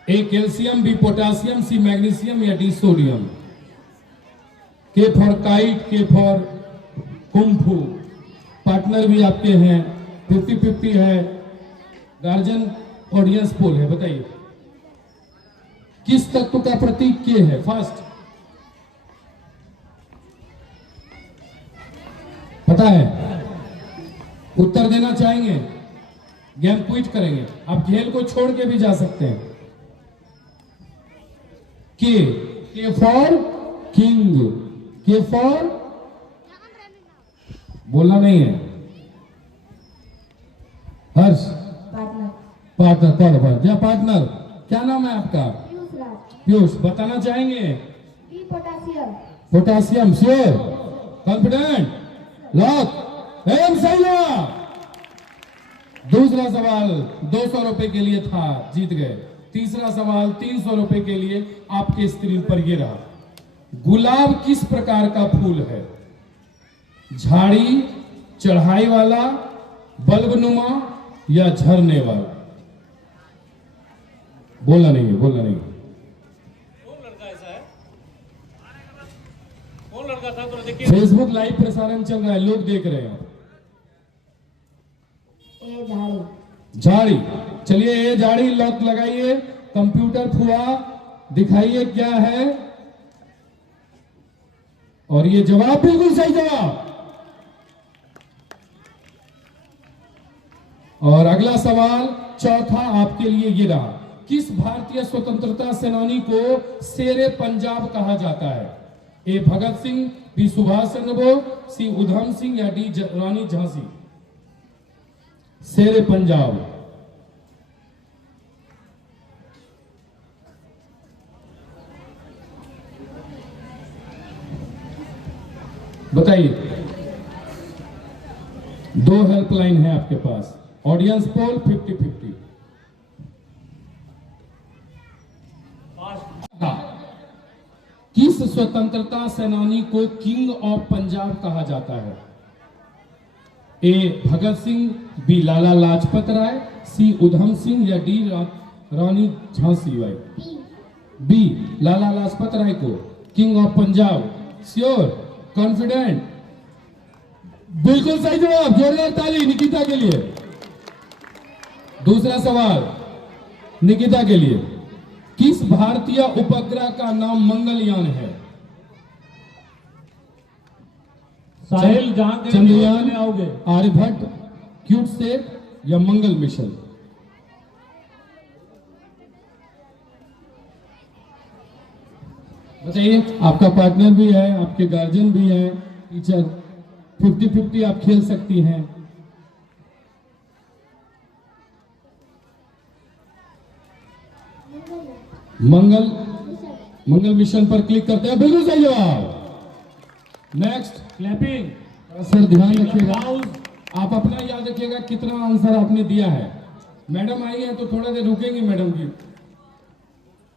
A calcium, B potassium, C magnesium या D sodium. K for kite, K for kung fu. Partner भी आपके हैं, 50-50 है। गार्जियन ऑडियंस पोल है, बताइए किस तत्व का प्रतीक के है? फर्स्ट पता है? उत्तर देना चाहेंगे? गेम क्विट करेंगे? आप खेल को छोड़ के भी जा सकते हैं। के फॉर किंग, के फॉर, बोलना नहीं है Harsh. Partner. Partner, partner, partner. क्या नाम है आपका? पीयूष राज। पीयूष, बताना चाहेंगे? B potassium. Potassium. Sure, confident, lock. एम सही है। दूसरा सवाल 200 रुपए के लिए था, जीत गए। तीसरा सवाल 300 रुपए के लिए आपके स्क्रीन पर ये रहा। गुलाब किस प्रकार का फूल है? झाड़ी, चढ़ाई वाला, बल्बनुमा या झरने वाला? बोलना नहीं है, बोलना नहीं। कौन लड़का ऐसा है? कौन लड़का था? तो देखिए, फेसबुक लाइव प्रसारण चल रहा है, लोग देख रहे हैं। ए झाड़ी। झाड़ी। चलिए ये झाड़ी लॉक लगाइए। कंप्यूटर फुआ दिखाइए क्या है, और ये जवाब बिल्कुल सही जवाब। और अगला सवाल चौथा आपके लिए ये रहा। किस भारतीय स्वतंत्रता सेनानी को शेरे पंजाब कहा जाता है? ए भगत सिंह, बी सुभाष चंद्र बोस, सी उधम सिंह या डी रानी झांसी। शेरे पंजाब। बताइए। 2 हेल्पलाइन है आपके पास। Audience poll 50-50। किस स्वतंत्रता सेनानी को किंग ऑफ पंजाब कहा जाता है? A Bhagat Singh, B Lala Lajpat Rai, C Udham Singh या डी रानी झांसी बाई। बी लाला लाजपत राय को king of Punjab. Sure, confident? बिल्कुल सही जवाब, जोरदार ताली निकिता के लिए। दूसरा सवाल निकिता के लिए, किस भारतीय उपग्रह का नाम मंगलयान है? साहिल जहां देंगे चंद्रयान, उसमें आओगे। आर्यभट्ट, क्यूटसेट या मंगल मिशन? बताइए। आपका पार्टनर भी है, आपके गार्जियन भी है, टीचर। 50-50 आप खेल सकती हैं। मंगल मिशन पर क्लिक करते हैं, बिल्कुल सही जवाब। Next, clapping. सर ध्यान रखिएगा, आप अपना याद रखिएगा कितना आंसर आपने दिया है। मैडम आई है तो थोड़ा देर रुकेंगी, मैडम की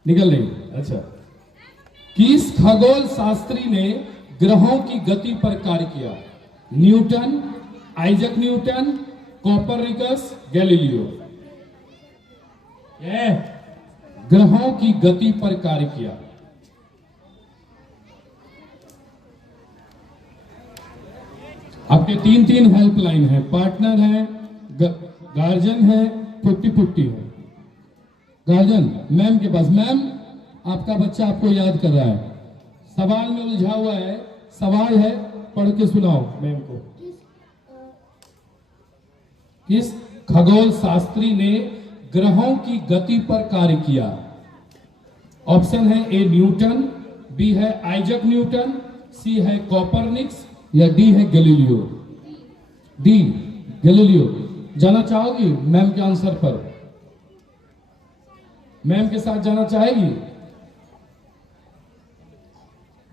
निकल रही। अच्छा, किस खगोल शास्त्री ने ग्रहों की गति पर कार्य किया? Newton, Isaac Newton, Copernicus, Galileo? ग्रहों की गति पर कार्य किया। आपके 3 हेल्पलाइन है, पार्टनर है, गार्जियन है, 50-50 है। गार्जियन मैम के पास। मैम, आपका बच्चा आपको याद कर रहा है, सवाल में उलझा हुआ है। सवाल है, पढ़ के सुनाओ मैम को। किस खगोल शास्त्री ने ग्रहों की गति पर कार्य किया? ऑप्शन है ए न्यूटन, बी है आइजक न्यूटन, सी है कोपरनिकस या डी है गैलीलियो? D Galileo. जाना चाहोगी मैम के आंसर पर? मैम के साथ जाना चाहेगी?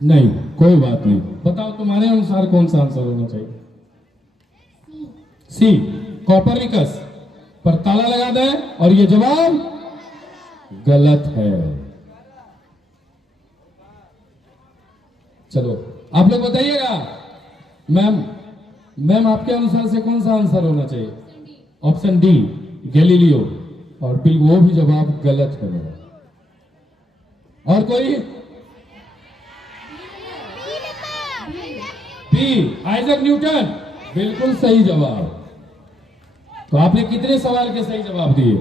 नहीं, कोई बात नहीं। बताओ तुम्हारे अनुसार कौन सा आंसर होना चाहिए? सी कोपरनिकस पर ताला लगा दे और ये जवाब गलत है। चलो आप लोग बताइएगा। मैम आपके अनुसार से कौन सा आंसर होना चाहिए? ऑप्शन डी गैलीलियो, और बिल्कुल वो भी जवाब गलत है मेरा। और कोई? बी आइजक न्यूटन, बिल्कुल सही जवाब। तो आपने कितने सवाल के सही जवाब दिए?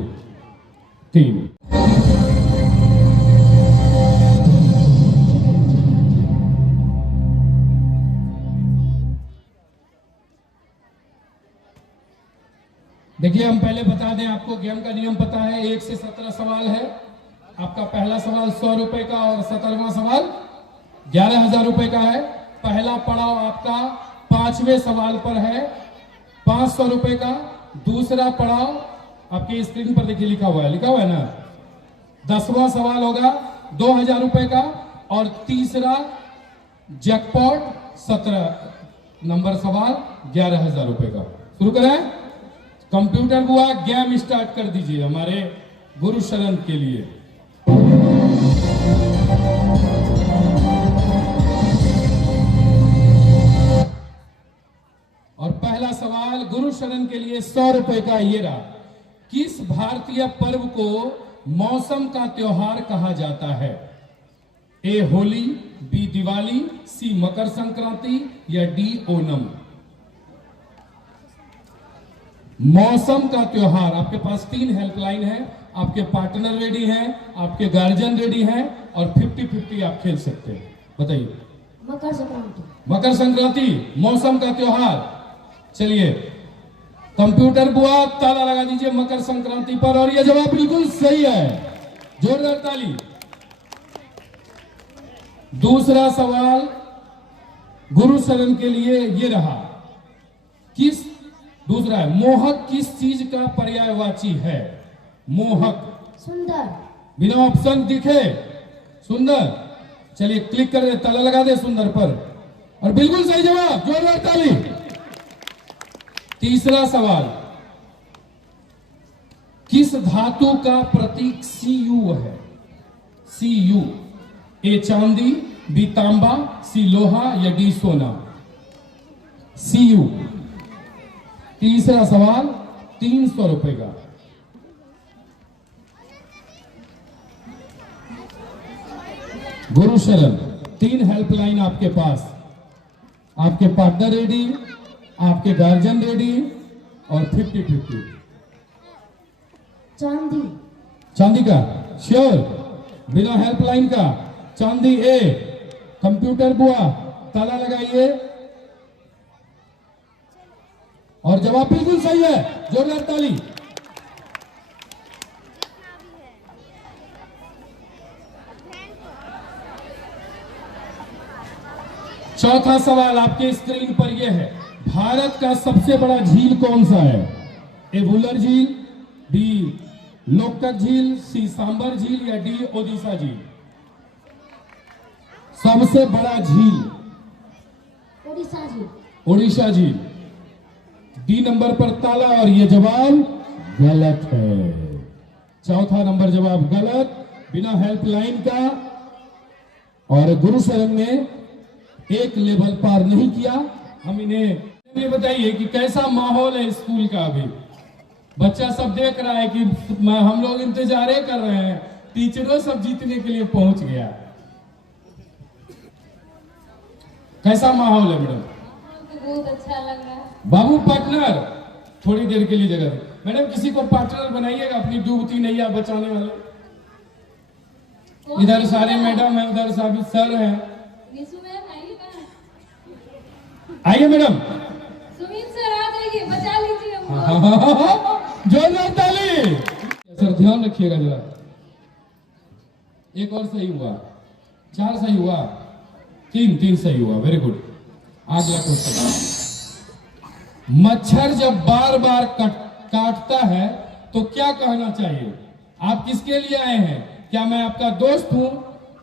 3। देखिए, हम पहले बता दें, आपको गेम का नियम पता है। 1 से 17 सवाल है। आपका पहला सवाल 100 रुपए का और 17वां सवाल 11,000 रुपए का है। पहला पड़ाव आपका 5वें सवाल पर है, 500 रुपए का। दूसरा पड़ाव आपके स्क्रीन पर देखिए लिखा हुआ है ना। 10वां सवाल होगा 2,000 रुपए का, और तीसरा जैकपॉट 17 नंबर सवाल 11,000 रुपए का। शुरू करें। कंप्यूटर बुआ गेम स्टार्ट कर दीजिए हमारे गुरु शरण के लिए। और पहला सवाल गुरु शरण के लिए 100 रुपए का ये रहा। किस भारतीय पर्व को मौसम का त्योहार कहा जाता है? ए होली, बी दिवाली, सी मकर संक्रांति या डी ओणम? मौसम का त्योहार। आपके पास 3 हेल्पलाइन है, आपके पार्टनर रेडी हैं, आपके गार्जियन रेडी हैं, और 50-50 आप खेल सकते हैं। बताइए। मकर संक्रांति। मकर संक्रांति मौसम का त्योहार। चलिए कंप्यूटर बुआ ताला लगा दीजिए मकर संक्रांति पर, और यह जवाब बिल्कुल सही है। जोरदार ताली। दूसरा सवाल गुरु शरण के लिए ये रहा। दूसरा है, मोहक किस चीज का पर्यायवाची है? मोहक। सुंदर। बिना ऑप्शन दिखे सुंदर। चलिए क्लिक कर दे, ताला लगा दे सुंदर पर, और बिल्कुल सही जवाब। जोरदार ताली। तीसरा सवाल, किस धातु का प्रतीक Cu है? Cu, ए चांदी, बी तांबा, सी लोहा या डी सोना? Cu। तीसरा सवाल 300 रुपए का। गुरु शरण, 3 हेल्पलाइन आपके पास, आपके पार्टनर रेडी, आपके गार्जियन रेडी और 50-50। चांदी। चांदी का श्योर, बिना हेल्पलाइन का चांदी ए। कंप्यूटर बुआ ताला लगाइए और जवाब बिल्कुल सही है, जोरदार ताली। चौथा सवाल आपके स्क्रीन पर यह है, भारत का सबसे बड़ा झील कौन सा है? ए वुलर झील, बी लोकटक झील, सी सांबर झील या डी ओडिशा झील? सबसे बड़ा झील उड़ीसा जी। ओडिशा झील। डी नंबर पर ताला और यह जवाब गलत है। चौथा नंबर जवाब गलत, बिना हेल्पलाइन का। और गुरु शरण ने एक लेवल पार नहीं किया। हम इन्हें ये बताइए कि कैसा माहौल है स्कूल का? अभी बच्चा सब देख रहा है कि हम लोग इंतजार कर रहे हैं, टीचरों सब जीतने के लिए पहुंच गया। कैसा माहौल है मैडम? बहुत अच्छा लग रहा है। बाबू पार्टनर, थोड़ी देर के लिए जगह दे। मैडम किसी को पार्टनर बनाइएगा अपनी डूबती नैया बचाने वाले। इधर सारे मैडम है, उधर साबित सर है। विशु मैम आइए कहाँ? आइए मैडम। सुमीन सर आ जाइए, बचा लीजिए हमको। जोरदार ताली। सर ध्यान रखिएगा जरा। एक और सही हुआ, 4 सही हुआ, 3 सही हुआ, वेरी गुड। अगला क्वेश्चन, मच्छर जब बार बार काटता है तो क्या कहना चाहिए? आप किसके लिए आए हैं? क्या मैं आपका दोस्त हूं?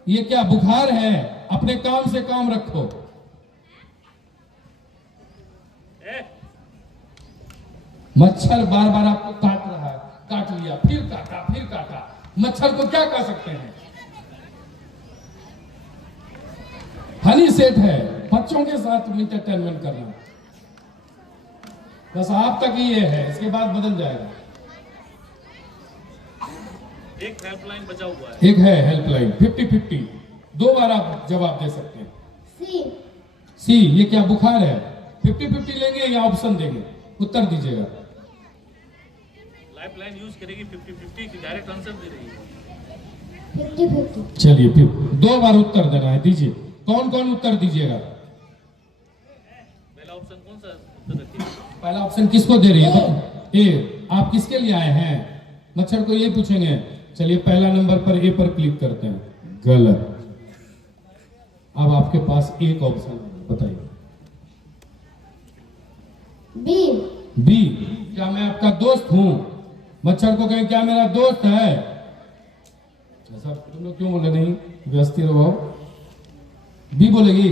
ये क्या बुखार है? अपने काम से काम रखो। मच्छर बार बार आपको काट रहा है, काट लिया, फिर काटा, फिर काटा। मच्छर को क्या कह सकते हैं? हनी सेट है, बच्चों के साथ इंटरटेनमेंट करना। बस आप तक ही ये है, इसके बाद बदल जाएगा। एक हेल्पलाइन बचा हुआ है। एक है हेल्पलाइन, 50-50, 2 बार आप जवाब दे सकते हैं। सी, ये क्या बुखार है? 50-50 लेंगे या ऑप्शन देंगे? उत्तर दीजिएगा। लाइफलाइन यूज करेगी 50-50 की डायरेक्ट आंसर दे रही है। 50-50। चलिए फिर 2 बार उत्तर देना है, दीजिए। कौन कौन उत्तर दीजिएगा? पहला ऑप्शन कौन सा उत्तर रखिए? पहला ऑप्शन किसको दे रही है? ए। आप किसके लिए आए हैं? मच्छर को ये पूछेंगे। चलिए पहला नंबर पर ए पर क्लिक करते हैं, गलत। अब आपके पास एक ऑप्शन, बताइए। बी, क्या मैं आपका दोस्त हूं? मच्छर को कहें क्या मेरा दोस्त है? ऐसा तुम लोग क्यों बोले नहीं? व्यवस्थित रहो। बी बोलेगी?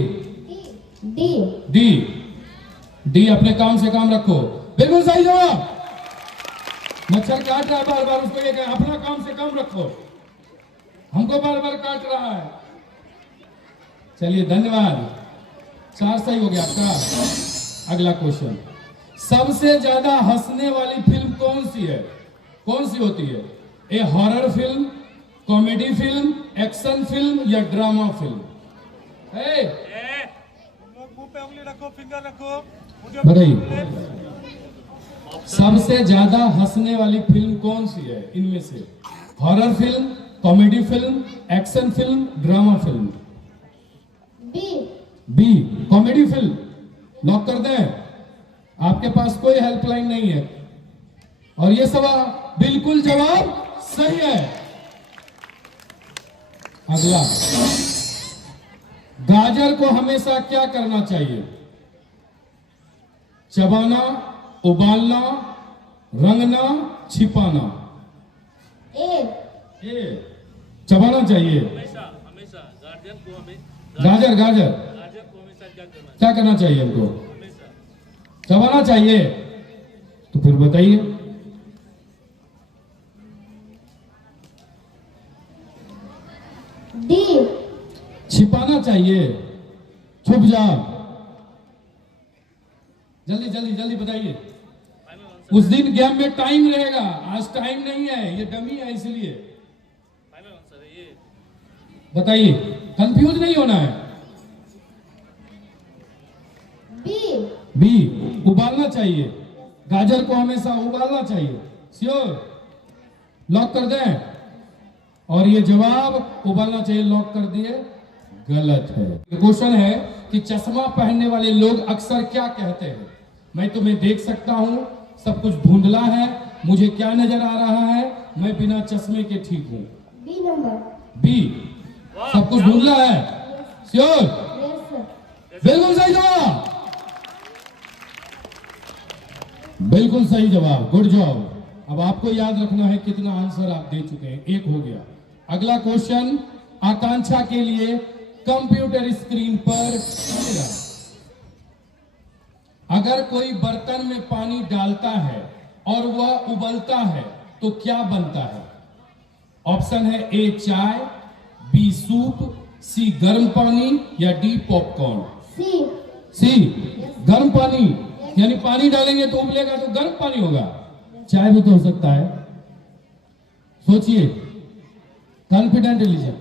डी, अपने काम से काम रखो। बिल्कुल सही जवाब। मच्छर काट रहा है बार बार, उसको ये कहें अपना काम से काम रखो, हमको बार बार काट रहा है। चलिए धन्यवाद, 4 सही हो गया आपका। अगला क्वेश्चन, सबसे ज्यादा हंसने वाली फिल्म कौन सी है? कौन सी होती है? A horror film, comedy film, action film या ड्रामा फिल्म? बताइए, सबसे ज्यादा हंसने वाली फिल्म कौन सी है इनमें से? Horror film, comedy film, action film, drama film? B, comedy film. Lock कर दें? आपके पास कोई हेल्पलाइन नहीं है और ये सवाल बिल्कुल जवाब सही है। अगला, गाजर को हमेशा क्या करना चाहिए? चबाना, उबालना, रंगना, छिपाना? ए, चबाना चाहिए। हमेशा गार्जियन को गाजर गार्जियन को हमेशा क्या करना चाहिए हमको? हमेशा चबाना चाहिए। फिर बताइए। डी। छिपाना चाहिए, छुप जा। जल्दी जल्दी जल्दी बताइए। उस दिन गेम में टाइम रहेगा, आज टाइम नहीं है, ये डमी है इसलिए। फाइनल आंसर है ये। बताइए, कंफ्यूज नहीं होना है। बी। बी, उबालना चाहिए। गाजर को हमेशा उबालना चाहिए। श्योर, लॉक कर दें। और ये जवाब उबालना चाहिए, लॉक कर दिए, गलत है। क्वेश्चन है कि चश्मा पहनने वाले लोग अक्सर क्या कहते हैं? मैं तुम्हें देख सकता हूं, सब कुछ धुंधला है, मुझे क्या नजर आ रहा है, मैं बिना चश्मे के ठीक हूं। B number. बी, सब कुछ धुंधला है। Sure, yes sir. बिल्कुल सही जवाब, बिल्कुल सही जवाब, गुड जॉब। अब आपको याद रखना है कितना आंसर आप दे चुके हैं, एक हो गया। अगला क्वेश्चन आकांक्षा के लिए कंप्यूटर स्क्रीन पर आएगा। अगर कोई बर्तन में पानी डालता है और वह उबलता है तो क्या बनता है? ऑप्शन है ए चाय, बी सूप, सी गर्म पानी या डी पॉपकॉर्न। सी। सी गर्म पानी, यानी पानी डालेंगे तो उबलेगा तो गर्म पानी होगा। चाय भी तो हो सकता है, सोचिए, कॉन्फिडेंट लीजिए।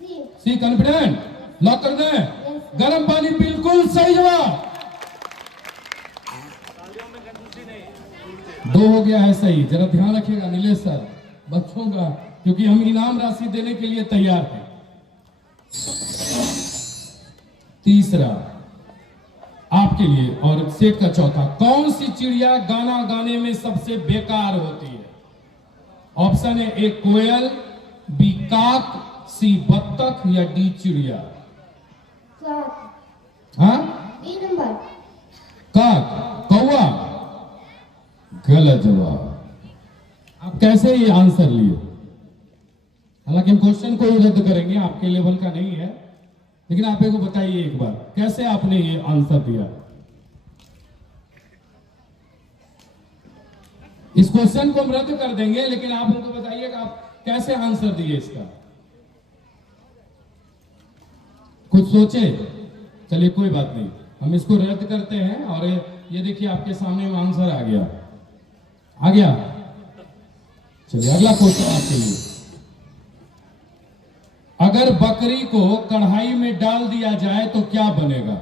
सी। सी कॉन्फिडेंट, लॉक कर दें। गर्म पानी बिल्कुल सही जवाब, दो हो गया है सही। जरा ध्यान रखिएगा नीलेश सर, बच्चों का, क्योंकि हम इनाम राशि देने के लिए तैयार हैं। तीसरा आपके लिए और सेट का चौथा, कौन सी चिड़िया गाना गाने में सबसे बेकार होती है? ऑप्शन है ए कोयल, बी काक, सी बत्तख या डी चिड़िया। काक। हाँ, बी नंबर। काक, कौवा, गलत जवाब। आप कैसे ये आंसर लिए? हालांकि हम क्वेश्चन को ही रद्द करेंगे, आपके लेवल का नहीं है, लेकिन आप एक बताइए एक बार, कैसे आपने ये आंसर दिया? इस क्वेश्चन को हम रद्द कर देंगे, लेकिन आप हमको बताइएगा आप कैसे आंसर दिए इसका। कुछ सोचे? चलिए कोई बात नहीं, हम इसको रद्द करते हैं। और ये देखिए आपके सामने आंसर आ गया, आ गया। चलिए अगला क्वेश्चन आपके लिए। अगर बकरी को कढ़ाई में डाल दिया जाए तो क्या बनेगा?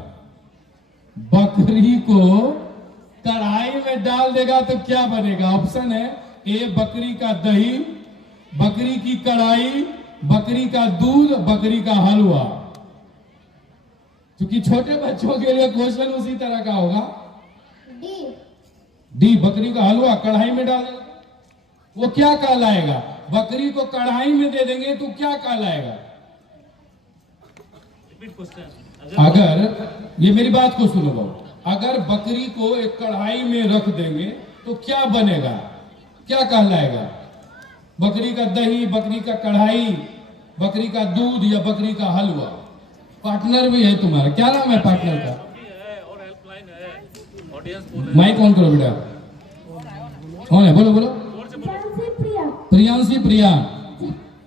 बकरी को कढ़ाई में डाल देगा तो क्या बनेगा? ऑप्शन है ए बकरी का दही, बकरी की कढ़ाई, बकरी का दूध, बकरी का हलवा। क्योंकि छोटे बच्चों के लिए क्वेश्चन उसी तरह का होगा। डी। डी, बकरी का हलवा कढ़ाई में डाल देगा, वो क्या कहलाएगा? बकरी को कढ़ाई में दे देंगे तो क्या कहलाएगा? Repeat question. अगर ये मेरी बात को सुनो बाबू, अगर बकरी को एक कढ़ाई में रख देंगे तो क्या बनेगा, क्या कहलाएगा? बकरी का दही, बकरी का कढ़ाई, बकरी का दूध या बकरी का हलवा? पार्टनर भी है तुम्हारा, क्या नाम है पार्टनर का? है और हेल्पलाइन है, ऑडियंस बोल माइक ऑन करो बेटा, कौन है? बोलो बोलो। झांसी प्रिया। प्रियांशी प्रिया।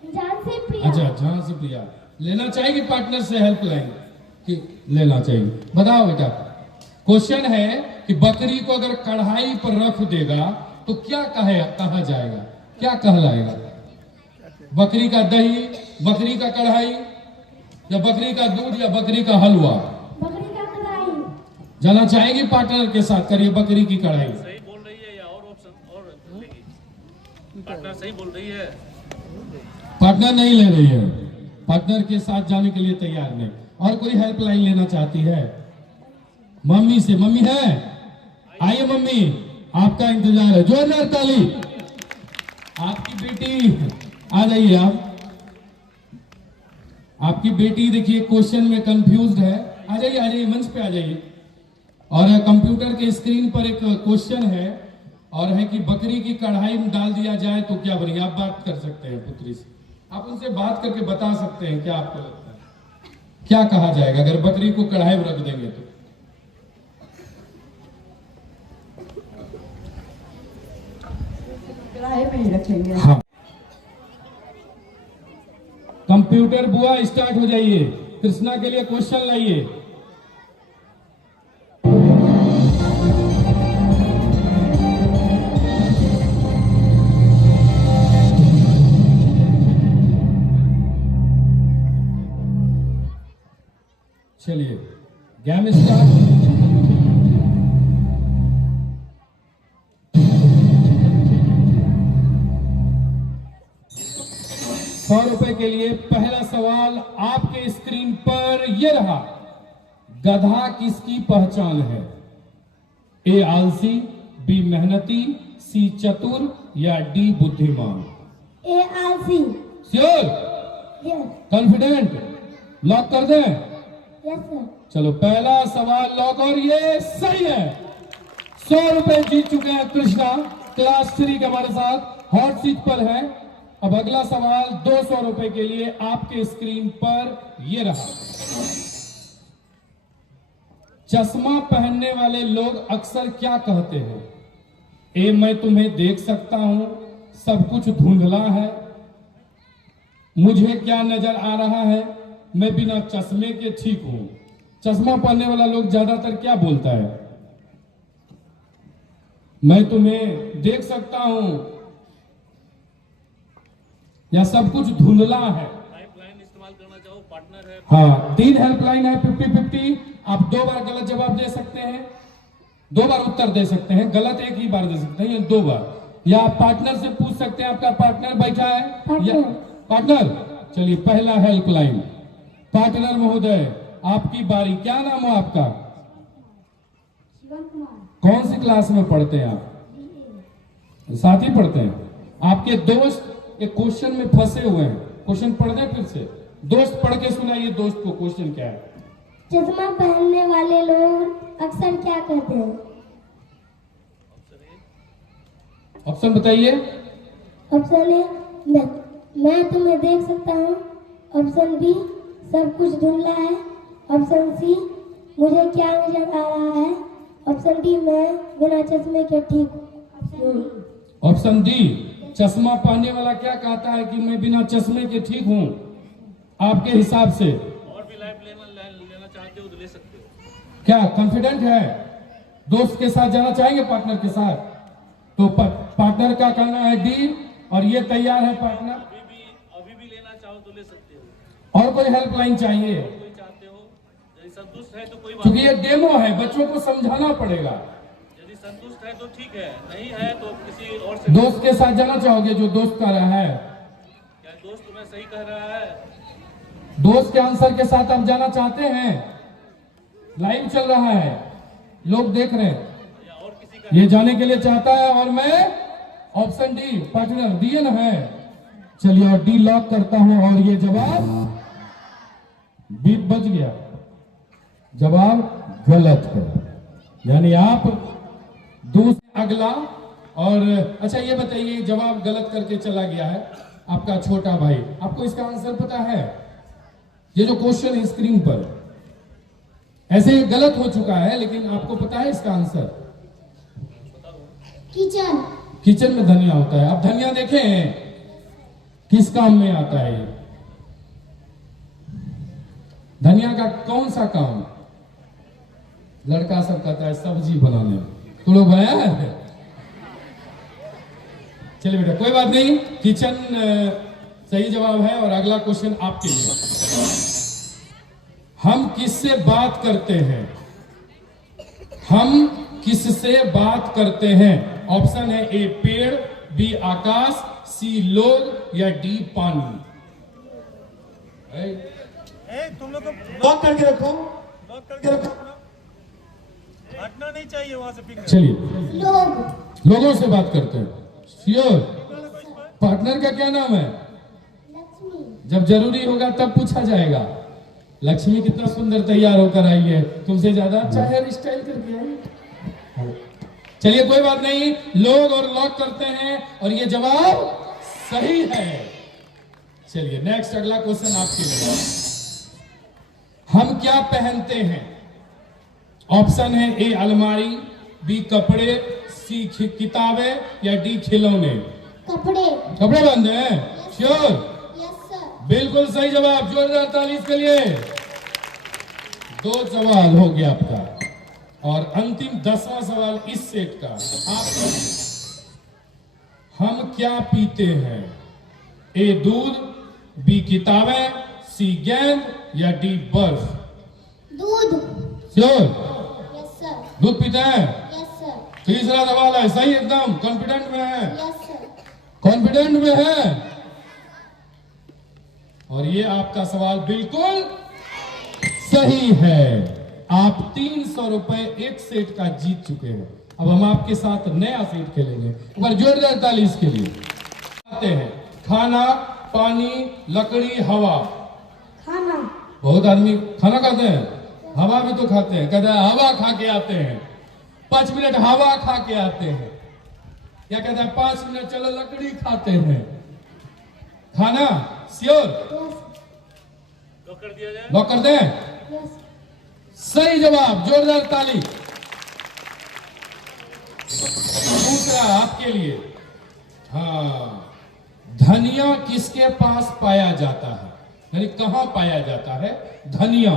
झांसी प्रिया। अच्छा, झांसी प्रिया। लेना चाहेगी पार्टनर से हेल्पलाइन कि लेना चाहिए? बताओ बेटा। क्वेश्चन है कि बकरी को अगर कढ़ाई पर रख देगा तो क्या कहा जाएगा, क्या कहलाएगा? बकरी का दही, बकरी का कढ़ाई या बकरी का दूध या बकरी का हलवा? बकरी का कढ़ाई। जाना चाहेगी पार्टनर के साथ? करिए बकरी की कढ़ाई। सही बोल रही है या और ऑप्शन और लेगी? पार्टनर सही बोल रही है। पार्टनर नहीं ले रही है, पार्टनर के साथ जाने के लिए तैयार नहीं। और कोई हेल्पलाइन लेना चाहती है? मम्मी से, मम्मी है? आइए मम्मी, आपका इंतजार है, जोरदार ताली। आपकी बेटी आ जाइए। आपकी बेटी देखिए क्वेश्चन में कंफ्यूज्ड है, आ जाइए, आ जाइए, मंच पे आ जाइए। और कंप्यूटर के स्क्रीन पर एक क्वेश्चन है और है कि बकरी की कढ़ाई में डाल दिया जाए तो क्या बनेगा? आप बात कर सकते हैं पुत्री से, आप उनसे बात करके बता सकते हैं क्या आपको लगता है क्या कहा जाएगा अगर बकरी को कढ़ाई में रख देंगे तो? किराए पे ही रखेंगे। हाँ, कंप्यूटर बुआ स्टार्ट हो जाइए, कृष्णा के लिए क्वेश्चन लाइए। चलिए गेम स्टार्ट। 100 रुपए के लिए पहला सवाल आपके स्क्रीन पर ये रहा। गधा किसकी पहचान है? ए आलसी, बी मेहनती, सी चतुर या डी बुद्धिमान? ए आलसी। श्योर? यस। कॉन्फिडेंट? लॉक कर दें? Yes sir. चलो पहला सवाल लॉक, और ये सही है। 100 रुपए जीत चुके हैं कृष्णा, क्लास 3 के हमारे साथ हॉट सीट पर है। अब अगला सवाल 200 रुपए के लिए आपके स्क्रीन पर ये रहा। चश्मा पहनने वाले लोग अक्सर क्या कहते हैं? ए मैं तुम्हें देख सकता हूं, सब कुछ धुंधला है, मुझे क्या नजर आ रहा है, मैं बिना चश्मे के ठीक हूं। चश्मा पहनने वाला लोग ज्यादातर क्या बोलता है? मैं तुम्हें देख सकता हूं, या सब कुछ धुंधला है। लाइफलाइन इस्तेमाल करना चाहो, पार्टनर है। हाँ, 3 हेल्पलाइन है, 50-50। आप 2 बार गलत जवाब दे सकते हैं, 2 बार उत्तर दे सकते हैं, गलत 1 ही बार दे सकते हैं या 2 बार। या आप पार्टनर से पूछ सकते हैं, आपका पार्टनर बैठा है या पार्टनर। चलिए पहला हेल्पलाइन, पार्टनर महोदय आपकी बारी। क्या नाम हो आपका? शिवम कुमार। कौन सी क्लास में पढ़ते हैं आप? साथ ही पढ़ते हैं। आपके दोस्त एक क्वेश्चन में फंसे हुए हैं, क्वेश्चन पढ़ दें फिर से। दोस्त पढ़ के सुनाइए दोस्त को क्वेश्चन क्या है। चश्मा पहनने वाले लोग अक्सर क्या कहते हैं? ऑप्शन बताइए। ऑप्शन ए मैं तुम्हें देख सकता हूँ। ऑप्शन बी सब कुछ धुंधला है। ऑप्शन सी मुझे क्या नजर आ रहा है। ऑप्शन डी मैं बिना चश्मे के ठीक हूँ। ऑप्शन डी चश्मा पहनने वाला क्या कहता है कि मैं बिना चश्मे के ठीक हूँ आपके हिसाब से? और भी लाइफ लेना चाहते हो तो ले सकते हो। क्या कॉन्फिडेंट है? दोस्त के साथ जाना चाहेंगे, पार्टनर के साथ? तो पार्टनर का कहना है डी, और ये तैयार है पार्टनर। अभी भी लेना चाहो तो ले सकते हो। और कोई हेल्पलाइन चाहिए? कोई चाहते हो, यदि संतुष्ट है तो कोई बात क्योंकि ये डेमो है, बच्चों को समझाना पड़ेगा। यदि संतुष्ट है तो ठीक है, नहीं है तो किसी और से। दोस्त के साथ जाना चाहोगे जो दोस्त कह रहा है? क्या दोस्त तुम्हें सही कह रहा है? दोस्त के आंसर के साथ आप जाना चाहते हैं? लाइव चल रहा है, लोग देख रहे हैं, या और किसी का? ये जाने के लिए चाहता है। और मैं ऑप्शन डी पार्टनर दिए ना है। चलिए और डी लॉक करता हूं, और ये जवाब बीप बच गया, जवाब गलत है। यानी आप दूसरा अगला। और अच्छा ये बताइए, जवाब गलत करके चला गया है आपका छोटा भाई, आपको इसका आंसर पता है? ये जो क्वेश्चन है स्क्रीन पर, ऐसे ये गलत हो चुका है, लेकिन आपको पता है इसका आंसर? किचन। किचन में धनिया होता है। अब धनिया देखें किस काम में आता है? ये धनिया का कौन सा काम? लड़का सब कहता है सब्जी बनाने में, तो लोग बनाया है। चलिए बेटा कोई बात नहीं, किचन सही जवाब है। और अगला क्वेश्चन आपके लिए, हम किससे बात करते हैं? हम किससे बात करते हैं? ऑप्शन है ए पेड़, बी आकाश, सी लोग या डी पानी। तुम लोग लॉक करके रखो, लॉक करके रखो, हटना नहीं चाहिए वहां से। फिंगर चलिए लोगों से बात करते हैं। श्योर? पार्टनर का क्या नाम है? लक्ष्मी। जब जरूरी होगा तब पूछा जाएगा। लक्ष्मी कितना सुंदर तैयार होकर आई है, तुमसे ज्यादा अच्छा हेयर स्टाइल करके आई। चलिए कोई बात नहीं, लोग और लॉक करते हैं, और ये जवाब सही है। चलिए नेक्स्ट अगला क्वेश्चन आपके लिए, हम क्या पहनते हैं? ऑप्शन है ए अलमारी, बी कपड़े, सी किताबें या डी खिलौने। कपड़े। कपड़े बांधे हैं? श्योर? Yes sir. बिल्कुल सही जवाब, जोरदार ताली इसके लिए। 2 सवाल हो गया आपका और अंतिम 10वां सवाल इस सेट का। आप हम क्या पीते हैं? ए दूध, बी किताबें, सी गेंद या डी बर्फ? दूध। श्योर? Yes sir. दूध पीते हैं? Yes sir. तीसरा सवाल है सही, एकदम कॉन्फिडेंट में है? Yes sir. कॉन्फिडेंट में है? और ये आपका सवाल बिल्कुल सही है। आप 300 रुपए एक सेट का जीत चुके हैं। अब हम आपके साथ नया सेट खेलेंगे। एक बार जोरदार ताली इसके लिए। आते हैं खाना, पानी, लकड़ी, हवा। खाना। बहुत आदमी खाना खाते हैं, हवा भी तो खाते हैं। कहते हैं हवा खा के आते हैं, 5 मिनट हवा खा के आते हैं। या कहता है 5 मिनट चलो लकड़ी खाते हैं। खाना? श्योर? यस। लॉक कर दिया जाए। लॉक कर दें? यस। सही जवाब, जोरदार ताली। दूसरा आपके लिए। हाँ, धनिया किसके पास पाया जाता है? यानी कहां पाया जाता है धनिया?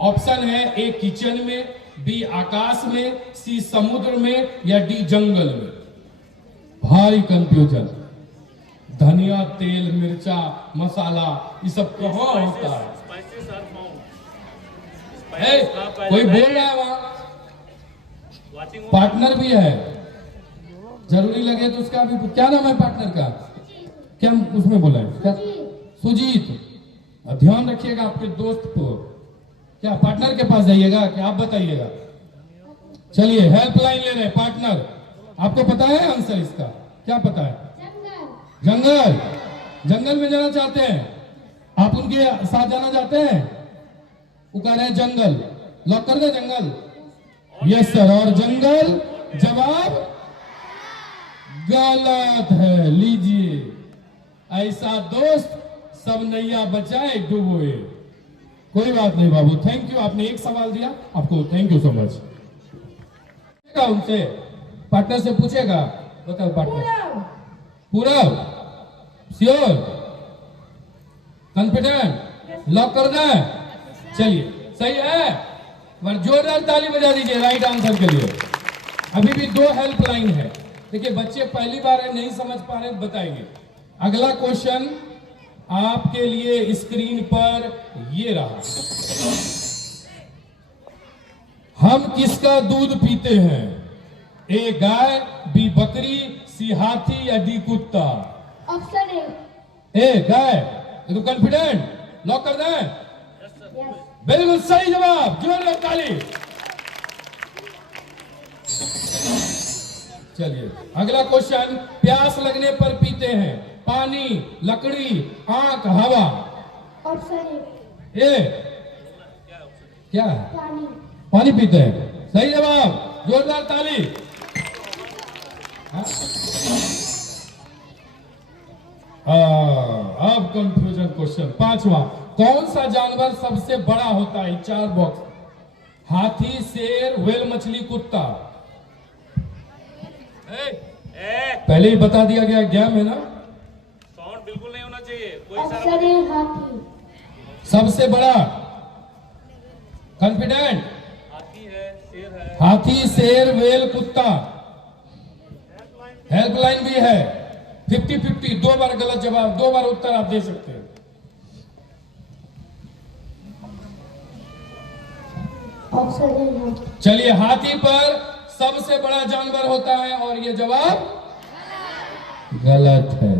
ऑप्शन है ए किचन में, बी आकाश में, सी समुद्र में या डी जंगल में। भारी कंफ्यूजन। धनिया, तेल, मिर्चा, मसाला, ये सब कहाँ होता है? Spices are found. कोई बोल रहा है वहां? वाचिंग पार्टनर भी है, जरूरी लगे तो उसका भी। क्या नाम है पार्टनर का? क्या उसमें बोला है? क्या? सुजीत। ध्यान रखिएगा आपके दोस्त को। क्या पार्टनर के पास जाइएगा क्या? आप बताइएगा। चलिए हेल्पलाइन ले रहे हैं पार्टनर। आपको पता है आंसर इसका? क्या पता है? जंगल। जंगल में जाना चाहते हैं आप? उनके साथ जाना चाहते हैं? वो कह रहे हैं जंगल। लॉक कर दे जंगल? Yes sir. और जंगल जवाब गलत है। लीजिए, ऐसा दोस्त सब नैया बचाए डूबोए। कोई बात नहीं बाबू, थैंक यू। आपने एक सवाल दिया, आपको थैंक यू सो मच। उनसे पार्टनर से पूछेगा। बताओ पार्टनर। पूरा श्योर? कॉन्फिडेंट? लॉक कर दें? चलिए सही है। जोरदार ताली बजा दीजिए राइट आंसर के लिए। अभी भी 2 हेल्पलाइन है। देखिए बच्चे पहली बार है, नहीं समझ पा रहे, बताएंगे। अगला क्वेश्चन आपके लिए स्क्रीन पर ये रहा। हम किसका दूध पीते हैं? ए गाय, बी बकरी, सी हाथी या डी कुत्ता? ऑप्शन ए गाय। तो कॉन्फिडेंट? लॉक कर दें? बिल्कुल सही जवाब, जोरदार ताली। चलिए अगला क्वेश्चन। प्यास लगने पर पीते हैं पानी, लकड़ी, आंख, हवा? ऑप्शन ए क्या है? पानी। पानी पीते हैं। सही जवाब, जोरदार ताली। अब कंफ्यूजन क्वेश्चन 5वां। कौन सा जानवर सबसे बड़ा होता है? 4 बॉक्स। हाथी, शेर, व्हेल, मछली, कुत्ता? पहले ही बता दिया गया, गेम है ना। साउंड बिल्कुल नहीं होना चाहिए। कोई ऑप्शन ए हाथी। सबसे बड़ा? कॉन्फिडेंट? हाथी है, शेर है। हाथी, शेर, व्हेल, कुत्ता? हेल्पलाइन भी है। 50-50, 2 बार गलत जवाब, 2 बार उत्तर आप दे सकते हैं। ऑप्शन ए हाथी। चलिए हाथी पर सबसे बड़ा जानवर होता है और ये जवाब गलत है।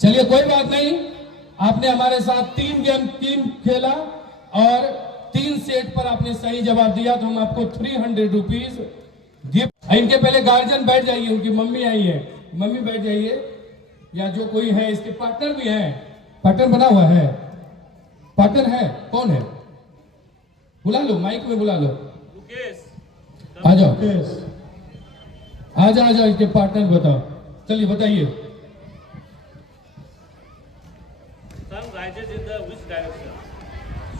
चलिए कोई बात नहीं, आपने हमारे साथ 3 गेम खेला और 3 सेट पर आपने सही जवाब दिया, तो हम आपको 300 रुपीज गिफ्ट। इनके पहले गार्जियन बैठ जाइए, उनकी मम्मी आई है, मम्मी बैठ जाइए, या जो कोई है, इसके पार्टनर भी है। पार्टनर बना हुआ है? पार्टनर है? कौन है? बुला लो, माइक में बुला लो। आ जाओ, आ जाओ, इसके पार्टनर बताओ। चलिए बताइए। Sun rises in the which direction?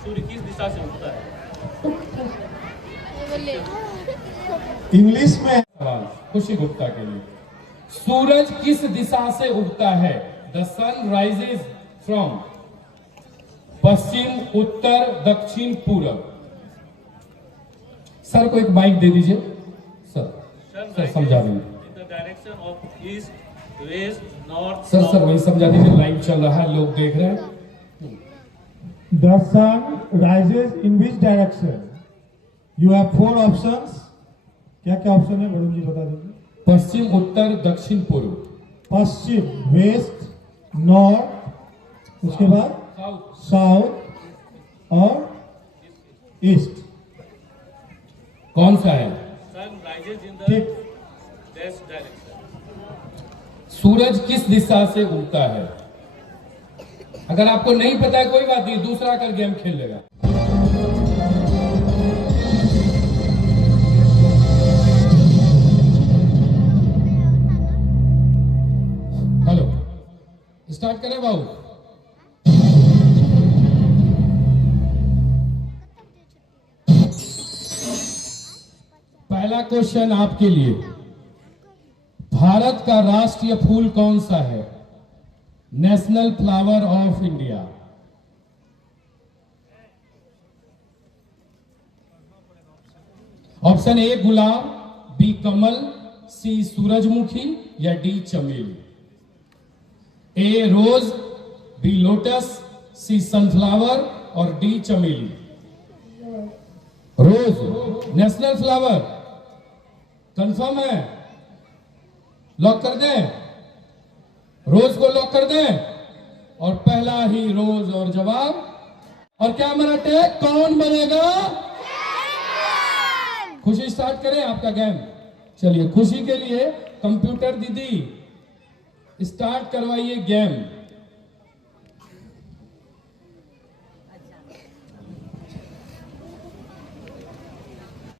सूर्य किस दिशा से उगता है? इंग्लिश में सवाल खुशी गुप्ता के लिए। सूरज किस दिशा से उगता है? द सन राइजेज फ्रॉम पश्चिम, उत्तर, दक्षिण, पूरब। सर को एक माइक दे दीजिए। सर समझा देंगे। In the direction of east, west, north, sir south. वही समझा दीजिए, लाइव चल रहा है, लोग देख रहे हैं। The sun rises in which direction? You have 4 options. क्या क्या ऑप्शन है वरुण जी बता दीजिए। पश्चिम, उत्तर, दक्षिण, पूर्व। पश्चिम, वेस्ट, नॉर्थ, उसके बाद साउथ और ईस्ट। कौन सा है? Sun rises in the ठीक। west direction. सूरज किस दिशा से उगता है? अगर आपको नहीं पता है कोई बात नहीं, दूसरा कर गेम खेल लेगा। हेलो, स्टार्ट करें बाबू। पहला क्वेश्चन आपके लिए, भारत का राष्ट्रीय फूल कौन सा है? National flower of India. Option A गुलाब, बी कमल, सी सूरजमुखी या डी चमेली। A rose, B lotus, C sunflower और डी चमेली। रोज नेशनल फ्लावर कंफर्म है? लॉक कर दें? रोज को लॉक कर दें? और पहला ही रोज और जवाब। और क्या हमारा टैग कौन बनेगा? खुशी स्टार्ट करें आपका गेम। चलिए, खुशी के लिए कंप्यूटर दीदी स्टार्ट करवाइए गेम।